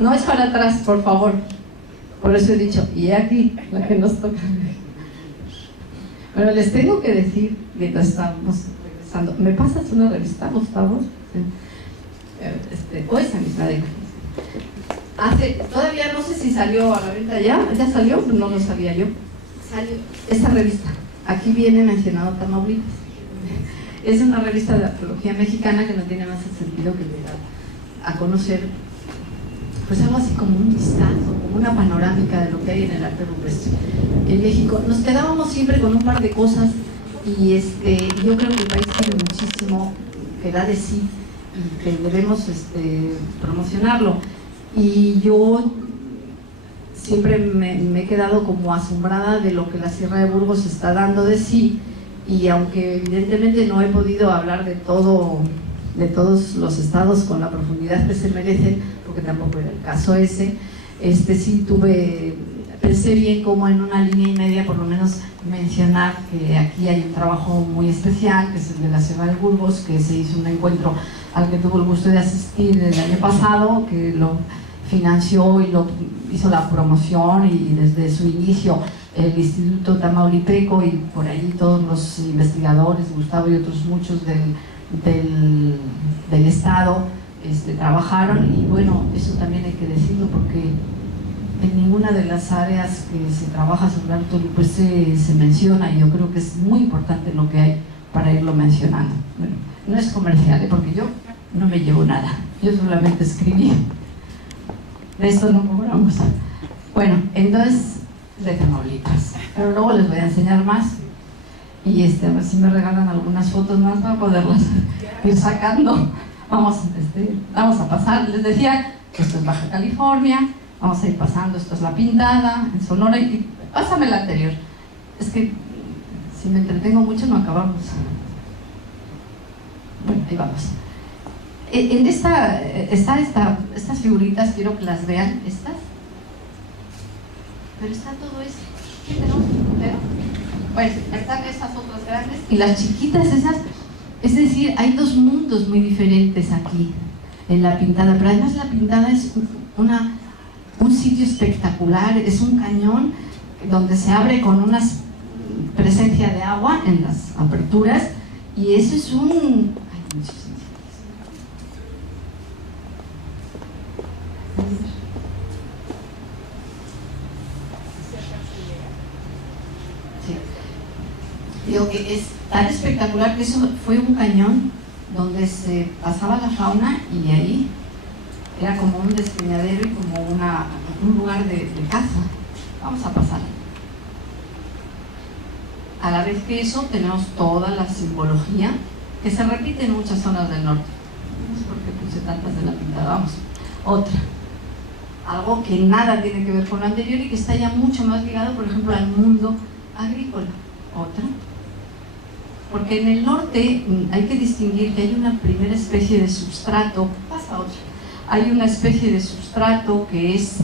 No es para atrás, por favor. Por eso he dicho, y aquí la que nos toca. Bueno, les tengo que decir, mientras estamos regresando, ¿me pasas una revista, Gustavo? O esa misma de todavía no sé si salió a la venta ya salió, no lo sabía yo. Salió esta revista, aquí viene mencionado Tamaulipas. Es una revista de arqueología mexicana que no tiene más sentido que llegar a conocer, pues algo así como un vistazo, como una panorámica de lo que hay en el arte rupestre en México. Nos quedábamos siempre con un par de cosas, y yo creo que el país tiene muchísimo que da de sí y que debemos promocionarlo. Y yo siempre me he quedado como asombrada de lo que la Sierra de Burgos está dando de sí, y aunque evidentemente no he podido hablar de todos los estados con la profundidad que se merecen, porque tampoco era el caso ese, sí pensé bien como en una línea y media por lo menos mencionar que aquí hay un trabajo muy especial, que es el de la Sierra de Burgos, que se hizo un encuentro al que tuvo el gusto de asistir el año pasado, que lo financió y lo hizo la promoción, y desde su inicio el Instituto Tamaulipeco y por ahí todos los investigadores, Gustavo y otros muchos del estado trabajaron. Y bueno, eso también hay que decirlo, porque en ninguna de las áreas que se trabaja sobre el arte rupestre se menciona, y yo creo que es muy importante lo que hay para irlo mencionando. Bueno, no es comercial, porque yo no me llevo nada, yo solamente escribí, de esto no cobramos. Bueno, entonces de Tamaulipas, pero luego les voy a enseñar más, y a ver si me regalan algunas fotos más para poderlas ir sacando. Vamos a pasar, les decía que esto es Baja California, vamos a ir pasando, esto es La Pintada en Sonora, y pásame la anterior, es que si me entretengo mucho no acabamos. Bueno, ahí vamos. En estas figuritas, quiero que las vean, estas, pero está todo esto. ¿Qué tenemos primero? Bueno, están estas otras grandes y las chiquitas esas, es decir, hay dos mundos muy diferentes aquí en La Pintada, pero además La Pintada es un sitio espectacular, es un cañón donde se abre con una presencia de agua en las aperturas, y eso es un... Digo que es tan espectacular que eso fue un cañón donde se pasaba la fauna, y ahí era como un despeñadero y como un lugar de caza. Vamos a pasar. A la vez que eso tenemos toda la simbología que se repite en muchas zonas del norte. No sé por qué puse tantas de La Pintada. Vamos, otra. algo que nada tiene que ver con lo anterior y que está ya mucho más ligado, por ejemplo, al mundo agrícola. Otra. Porque en el norte hay que distinguir que hay una primera especie de sustrato, pasa otra, hay una especie de sustrato que es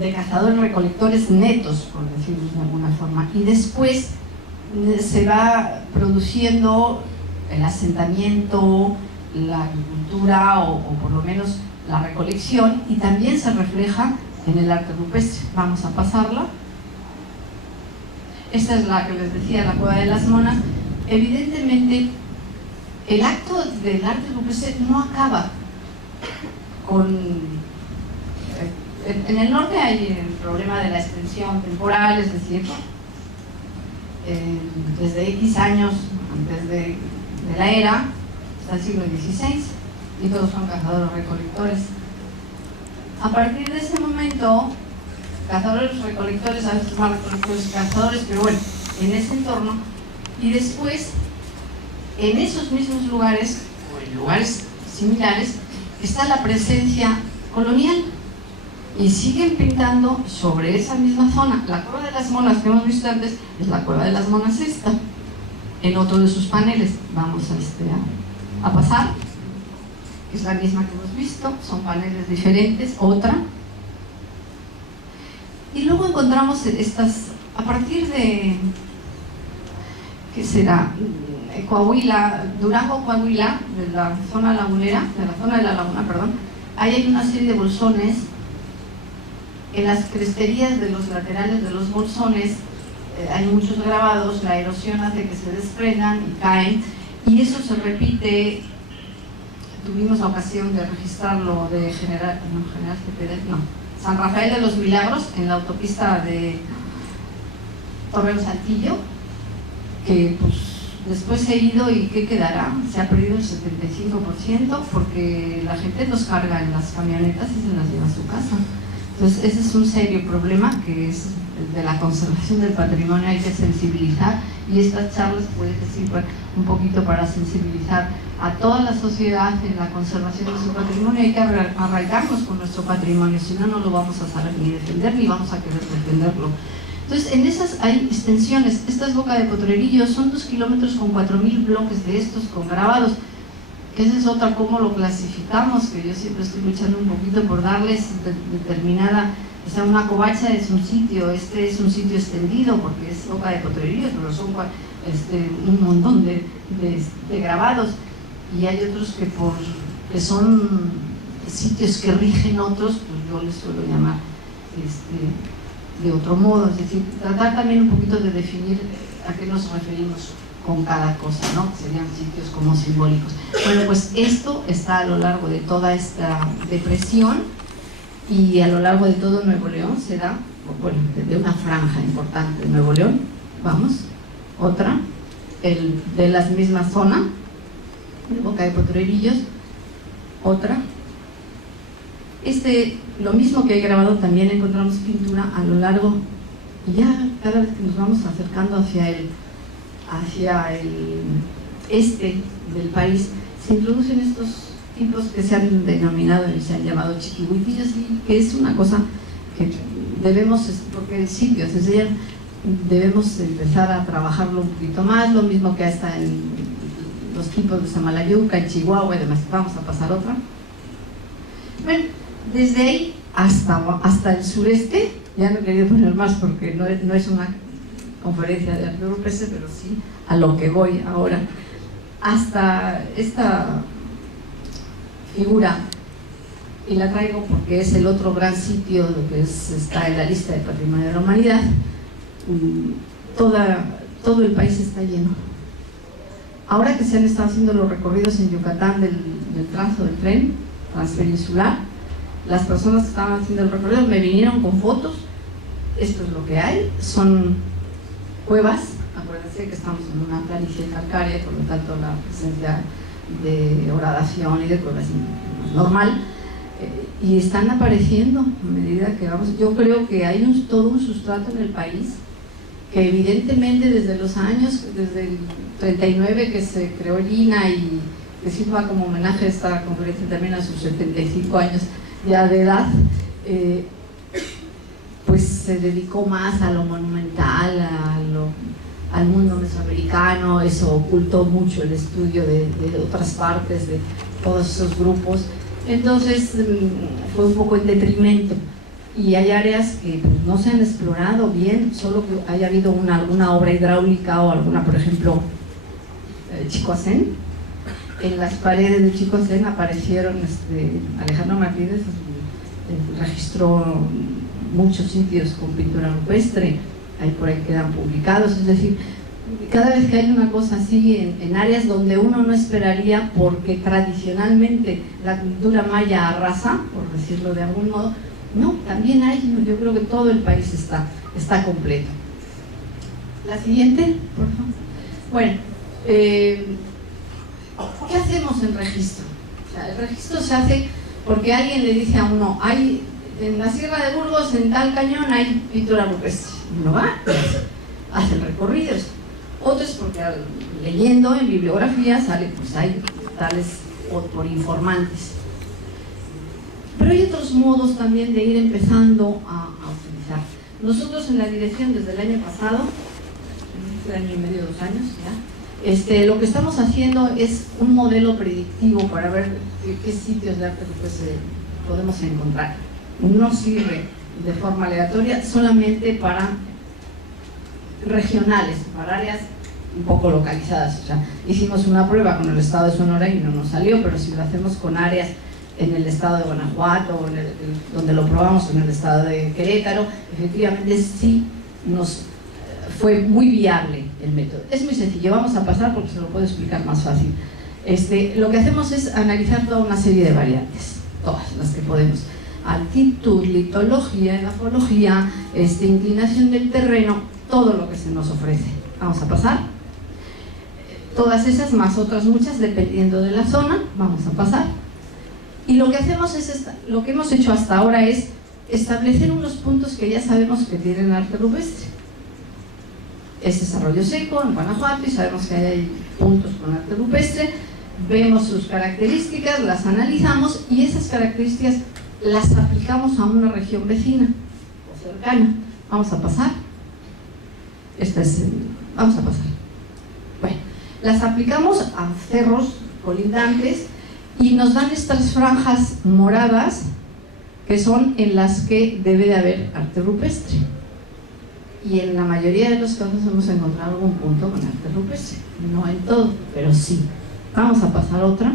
de cazadores-recolectores netos, por decirlo de alguna forma, y después se va produciendo el asentamiento, la agricultura o por lo menos la recolección, y también se refleja en el arte rupestre. Vamos a pasarla. Esta es la que les decía, la Cueva de las Monas. Evidentemente, el acto del arte rupestre no acaba con... En el norte hay el problema de la extensión temporal, es decir, desde X años antes de la era, hasta el siglo XVI, y todos son cazadores-recolectores. A partir de ese momento, cazadores-recolectores, a veces más recolectores que cazadores, pero bueno, en ese entorno, y después, en esos mismos lugares, o en lugares similares, está la presencia colonial, y siguen pintando sobre esa misma zona. La Cueva de las Monas que hemos visto antes es la Cueva de las Monas esta, en otro de sus paneles. Vamos a pasar, es la misma que hemos visto, son paneles diferentes, otra. Y luego encontramos estas, a partir de, ¿qué será? Coahuila, Durango, Coahuila, de la zona lagunera, de la zona de la laguna, perdón, ahí hay una serie de bolsones. En las cresterías de los laterales de los bolsones hay muchos grabados, la erosión hace que se desprendan y caen, y eso se repite. Tuvimos la ocasión de registrarlo de San Rafael de los Milagros, en la autopista de Torreón Saltillo, que pues después he ido y ¿qué quedará? Se ha perdido el 75% porque la gente los carga en las camionetas y se las lleva a su casa. Entonces ese es un serio problema, que es el de la conservación del patrimonio. Hay que sensibilizar, y estas charlas pueden sirven un poquito para sensibilizar a toda la sociedad en la conservación de su patrimonio. Hay que arraigarnos con nuestro patrimonio, si no, no lo vamos a saber ni defender, ni vamos a querer defenderlo. Entonces, en esas hay extensiones. Esta es Boca de Potrerillo, son 2 kilómetros con 4.000 bloques de estos con grabados. Esa es otra, cómo lo clasificamos, que yo siempre estoy luchando un poquito por darles determinada, o sea, una covacha es un sitio, este es un sitio extendido porque es Boca de Potrerillo, pero son un montón de grabados, y hay otros que son sitios que rigen otros, pues yo les suelo llamar de otro modo, es decir, tratar también un poquito de definir a qué nos referimos con cada cosa, ¿no? Serían sitios como simbólicos. Bueno, pues esto está a lo largo de toda esta depresión, y a lo largo de todo Nuevo León se da, bueno, de una franja importante de Nuevo León. Vamos, otra, de la misma zona, de Boca de Potrerillos, otra. Lo mismo que he grabado, también encontramos pintura a lo largo, y ya cada vez que nos vamos acercando hacia el este del país, se introducen estos tipos que se han denominado y se han llamado chiquihuitillos, y que es una cosa que debemos, porque el sitio debemos empezar a trabajarlo un poquito más, lo mismo que hasta en los tipos de Samalayuca, en Chihuahua y demás. Vamos a pasar otra. Bueno, desde ahí hasta el sureste, ya no he querido poner más porque no es una conferencia de arte rupestre, pero sí a lo que voy ahora, hasta esta figura, y la traigo porque es el otro gran sitio que está en la lista de Patrimonio de la Humanidad. Todo el país está lleno. Ahora que se han estado haciendo los recorridos en Yucatán del trazo del tren transpeninsular, las personas que estaban haciendo el recorrido me vinieron con fotos. Esto es lo que hay, son cuevas. Acuérdense que estamos en una planicie calcárea, por lo tanto la presencia de horadación y de cuevas es normal, y están apareciendo a medida que vamos. Yo creo que hay todo un sustrato en el país que evidentemente desde los años, desde el 39 que se creó el INA, y que sirva como homenaje a esta conferencia también a sus 75 años ya de edad, pues se dedicó más a lo monumental, al mundo mesoamericano. Eso ocultó mucho el estudio de otras partes, de todos esos grupos. Entonces fue un poco en detrimento, y hay áreas que pues, no se han explorado bien, solo que haya habido alguna obra hidráulica o alguna, por ejemplo, Chicoacén. En las paredes de Chicoacén aparecieron, Alejandro Martínez registró muchos sitios con pintura rupestre, ahí por ahí quedan publicados. Es decir, cada vez que hay una cosa así en áreas donde uno no esperaría, porque tradicionalmente la cultura maya arrasa, por decirlo de algún modo, no, también hay. Yo creo que todo el país está completo. La siguiente, por favor. Bueno, ¿qué hacemos en registro? O sea, el registro se hace porque alguien le dice a uno, en la Sierra de Burgos, en tal cañón, hay pintura rupestre. Uno va, hace el recorrido. Otros porque leyendo en bibliografía sale, pues hay tales por informantes. Pero hay otros modos también de ir empezando a utilizar. Nosotros en la dirección desde el año pasado, un año y medio, 2 años ya, lo que estamos haciendo es un modelo predictivo para ver qué sitios de arte rupestre podemos encontrar. No sirve de forma aleatoria, solamente para regionales, para áreas un poco localizadas. O sea, hicimos una prueba con el estado de Sonora y no nos salió, pero si lo hacemos con áreas en el estado de Guanajuato, donde lo probamos en el estado de Querétaro, efectivamente sí nos fue muy viable el método. Es muy sencillo, vamos a pasar porque se lo puedo explicar más fácil. Lo que hacemos es analizar toda una serie de variantes, todas las que podemos. Altitud, litología, edafología, inclinación del terreno, todo lo que se nos ofrece. Vamos a pasar. Todas esas más otras muchas, dependiendo de la zona, vamos a pasar. Y lo que hacemos lo que hemos hecho hasta ahora es establecer unos puntos que ya sabemos que tienen arte rupestre. Es desarrollo seco en Guanajuato y sabemos que hay puntos con arte rupestre. Vemos sus características, las analizamos y esas características las aplicamos a una región vecina o cercana. Vamos a pasar. Vamos a pasar. Bueno, las aplicamos a cerros colindantes y nos dan estas franjas moradas que son en las que debe de haber arte rupestre. Y en la mayoría de los casos hemos encontrado algún punto con arte rupestre. No en todo, pero sí. Vamos a pasar otra.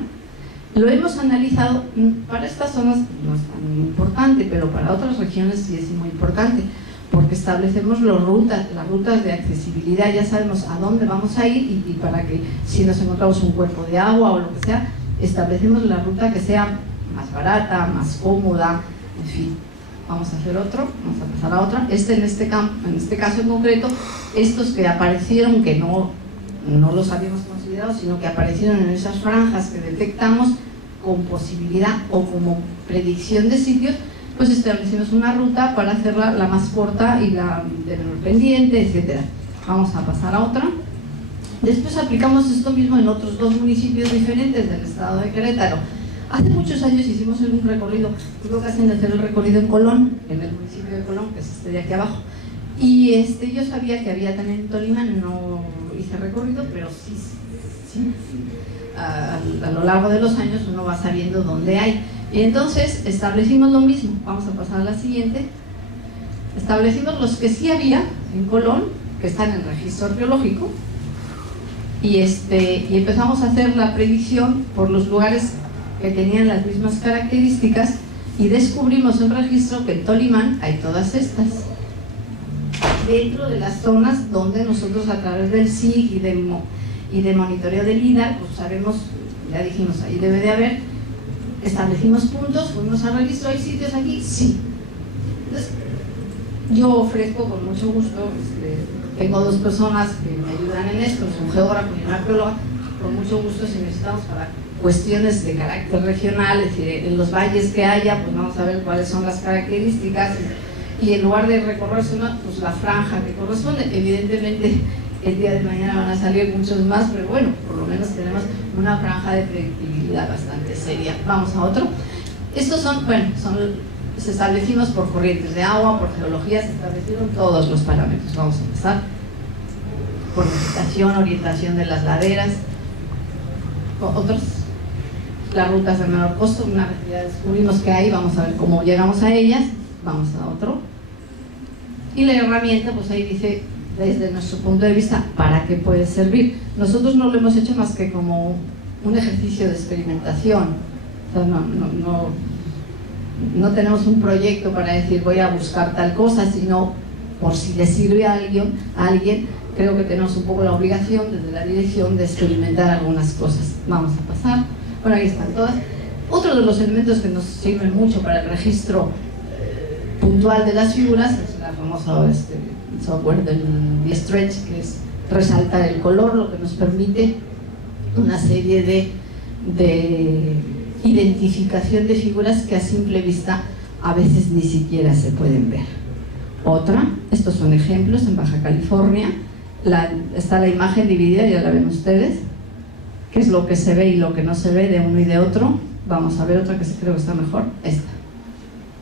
Lo hemos analizado, para estas zonas no es tan importante, pero para otras regiones sí es muy importante, porque establecemos las rutas de accesibilidad, ya sabemos a dónde vamos a ir y para que si nos encontramos un cuerpo de agua o lo que sea, establecemos la ruta que sea más barata, más cómoda, en fin. Vamos a hacer otro, vamos a pasar a otra. En este caso en concreto, estos que aparecieron, que no los habíamos considerado, sino que aparecieron en esas franjas que detectamos con posibilidad o como predicción de sitios, pues establecimos una ruta para hacerla la más corta y la de menor pendiente, etc. Vamos a pasar a otra. Después aplicamos esto mismo en otros 2 municipios diferentes del estado de Querétaro. Hace muchos años hicimos un recorrido, tuve ocasión de hacer el recorrido en Colón, en el municipio de Colón, que es de aquí abajo. Y yo sabía que había también en Tolima, no hice recorrido, pero sí. A lo largo de los años uno va sabiendo dónde hay. Y entonces establecimos lo mismo. Vamos a pasar a la siguiente. Establecimos los que sí había en Colón, que están en el registro arqueológico, y empezamos a hacer la predicción por los lugares que tenían las mismas características, y descubrimos en registro que en Tolimán hay todas estas, dentro de las zonas donde nosotros a través del SIG y de monitoreo del INAH, pues sabemos, ya dijimos, ahí debe de haber, establecimos puntos, fuimos al registro, ¿hay sitios aquí? Sí. Entonces, yo ofrezco con mucho gusto, tengo 2 personas que me ayudan en esto, un geógrafo y una arqueóloga, con mucho gusto si necesitamos para cuestiones de carácter regional, es decir, en los valles que haya, pues vamos a ver cuáles son las características y en lugar de recorrerse una, pues la franja que corresponde. Evidentemente el día de mañana van a salir muchos más, pero bueno, por lo menos tenemos una franja de predictibilidad bastante seria. Vamos a otro. Estos son se establecimos por corrientes de agua, por geología, se establecieron todos los parámetros. Vamos a empezar por vegetación, orientación de las laderas, otros, las rutas de menor costo. Una vez ya descubrimos que hay, vamos a ver cómo llegamos a ellas, vamos a otro. Y la herramienta, pues ahí dice, desde nuestro punto de vista, ¿para qué puede servir? Nosotros no lo hemos hecho más que como un ejercicio de experimentación. O sea, no tenemos un proyecto para decir voy a buscar tal cosa, sino por si le sirve a alguien, creo que tenemos un poco la obligación desde la dirección de experimentar algunas cosas. Vamos a pasar. Bueno, ahí están todas. Otro de los elementos que nos sirven mucho para el registro puntual de las figuras es la famosa software del V-Stretch, que es resaltar el color, lo que nos permite una serie de identificación de figuras que a simple vista a veces ni siquiera se pueden ver. Otra, estos son ejemplos en Baja California, está la imagen dividida, ya la ven ustedes, qué es lo que se ve y lo que no se ve de uno y de otro. Vamos a ver otra que creo que está mejor,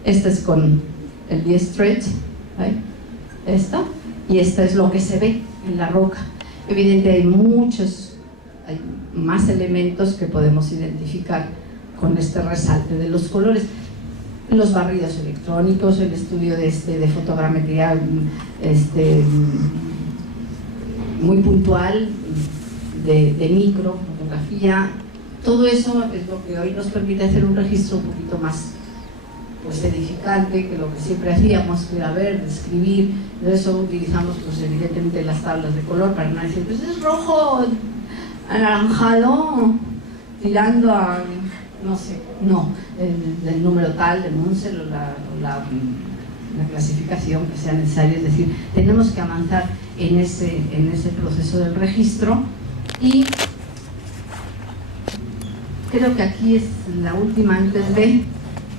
esta es con el V-Stretch, esta, y esta es lo que se ve en la roca. Evidentemente hay más elementos que podemos identificar con este resalte de los colores. Los barridos electrónicos, el estudio de fotogrametría muy puntual, de microfotografía, todo eso es lo que hoy nos permite hacer un registro un poquito más edificante que lo que siempre hacíamos, que era ver, describir. De eso utilizamos evidentemente las tablas de color para no decir, pues es rojo, anaranjado, tirando a, no sé, no, el número tal de Munsell o la clasificación que sea necesaria. Es decir, tenemos que avanzar en ese proceso del registro. Y creo que aquí es la última antes de...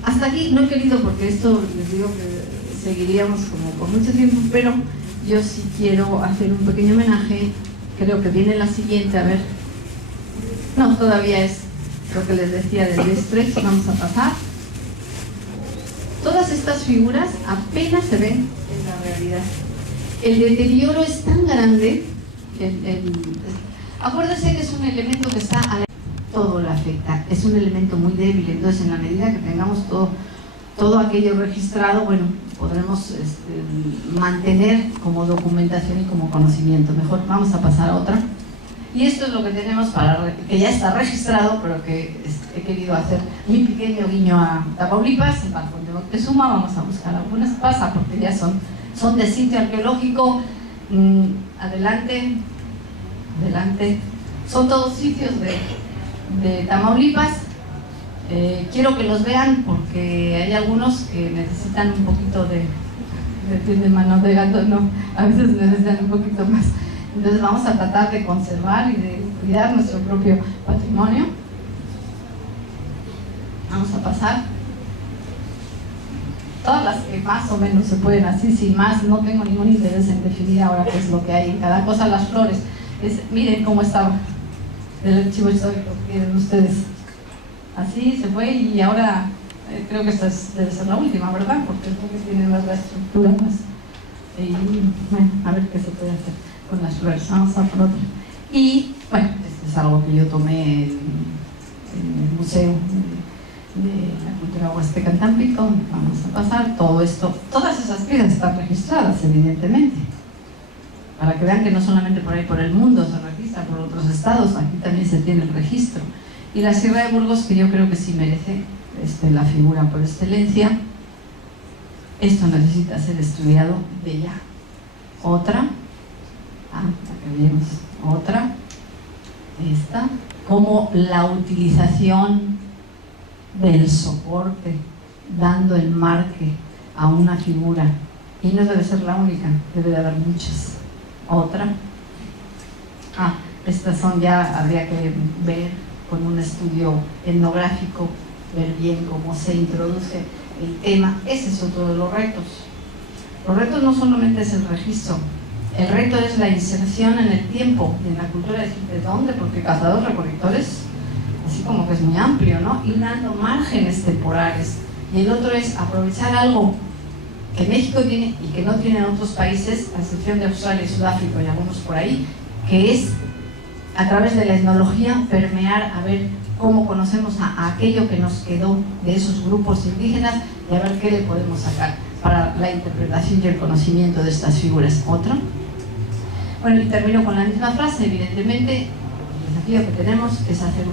Hasta aquí no he querido, porque esto les digo que seguiríamos como por mucho tiempo, pero yo sí quiero hacer un pequeño homenaje. Creo que viene la siguiente, a ver. No, todavía es lo que les decía del V-Stretch. Vamos a pasar. Todas estas figuras apenas se ven en la realidad. El deterioro es tan grande. Acuérdense que es un elemento que está a la... todo lo afecta, es un elemento muy débil. Entonces, en la medida que tengamos todo aquello registrado, bueno, podremos mantener como documentación y como conocimiento. Mejor vamos a pasar a otra. Y esto es lo que tenemos que ya está registrado, pero que he querido hacer mi pequeño guiño a Tamaulipas, el Balcón de Moctezuma. Vamos a buscar algunas, pasa porque ya son de sitio arqueológico. Adelante, son todos sitios de Tamaulipas. Quiero que los vean porque hay algunos que necesitan un poquito de mano de gato, no, a veces necesitan un poquito más. Entonces vamos a tratar de conservar y de cuidar nuestro propio patrimonio. Vamos a pasar. Todas las que más o menos se pueden así, sin más, no tengo ningún interés en definir ahora qué es lo que hay en cada cosa. Las flores, miren cómo estaba el archivo histórico que tienen ustedes. Así se fue y ahora creo que esta debe ser la última, ¿verdad? Porque es porque tiene más la estructura más. Y bueno, a ver qué se puede hacer con las flores. Vamos a por otra. Y bueno, esto es algo que yo tomé en el Museo de la Cultura Huasteca en Tampico. Vamos a pasar todo esto. Todas esas piezas están registradas, evidentemente, para que vean que no solamente por ahí por el mundo se registra, por otros estados, aquí también se tiene el registro. Y la Sierra de Burgos, que yo creo que sí merece la figura por excelencia. Esto necesita ser estudiado de ya. Otra, la que vemos, otra, esta, como la utilización del soporte, dando el marque a una figura. Y no debe ser la única, debe de haber muchas. Otra, estas son ya, habría que ver con un estudio etnográfico, ver bien cómo se introduce el tema. Ese es otro de los retos. Los retos no solamente es el registro, el reto es la inserción en el tiempo y en la cultura. ¿De dónde? Porque cazadores recolectores, así como que es muy amplio, ¿no? Ir dando márgenes temporales y el otro es aprovechar algo que México tiene y que no tienen otros países, a excepción de Australia y Sudáfrica y algunos por ahí, que es a través de la etnología permear a ver cómo conocemos a aquello que nos quedó de esos grupos indígenas y a ver qué le podemos sacar para la interpretación y el conocimiento de estas figuras. ¿Otro? Bueno, y termino con la misma frase. Evidentemente, el desafío que tenemos es hacer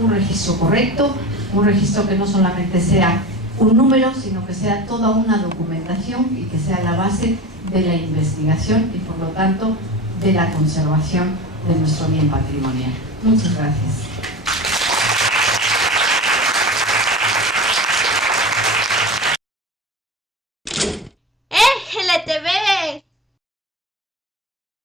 un registro correcto, un registro que no solamente sea un número, sino que sea toda una documentación y que sea la base de la investigación y, por lo tanto, de la conservación de nuestro bien patrimonial. Muchas gracias.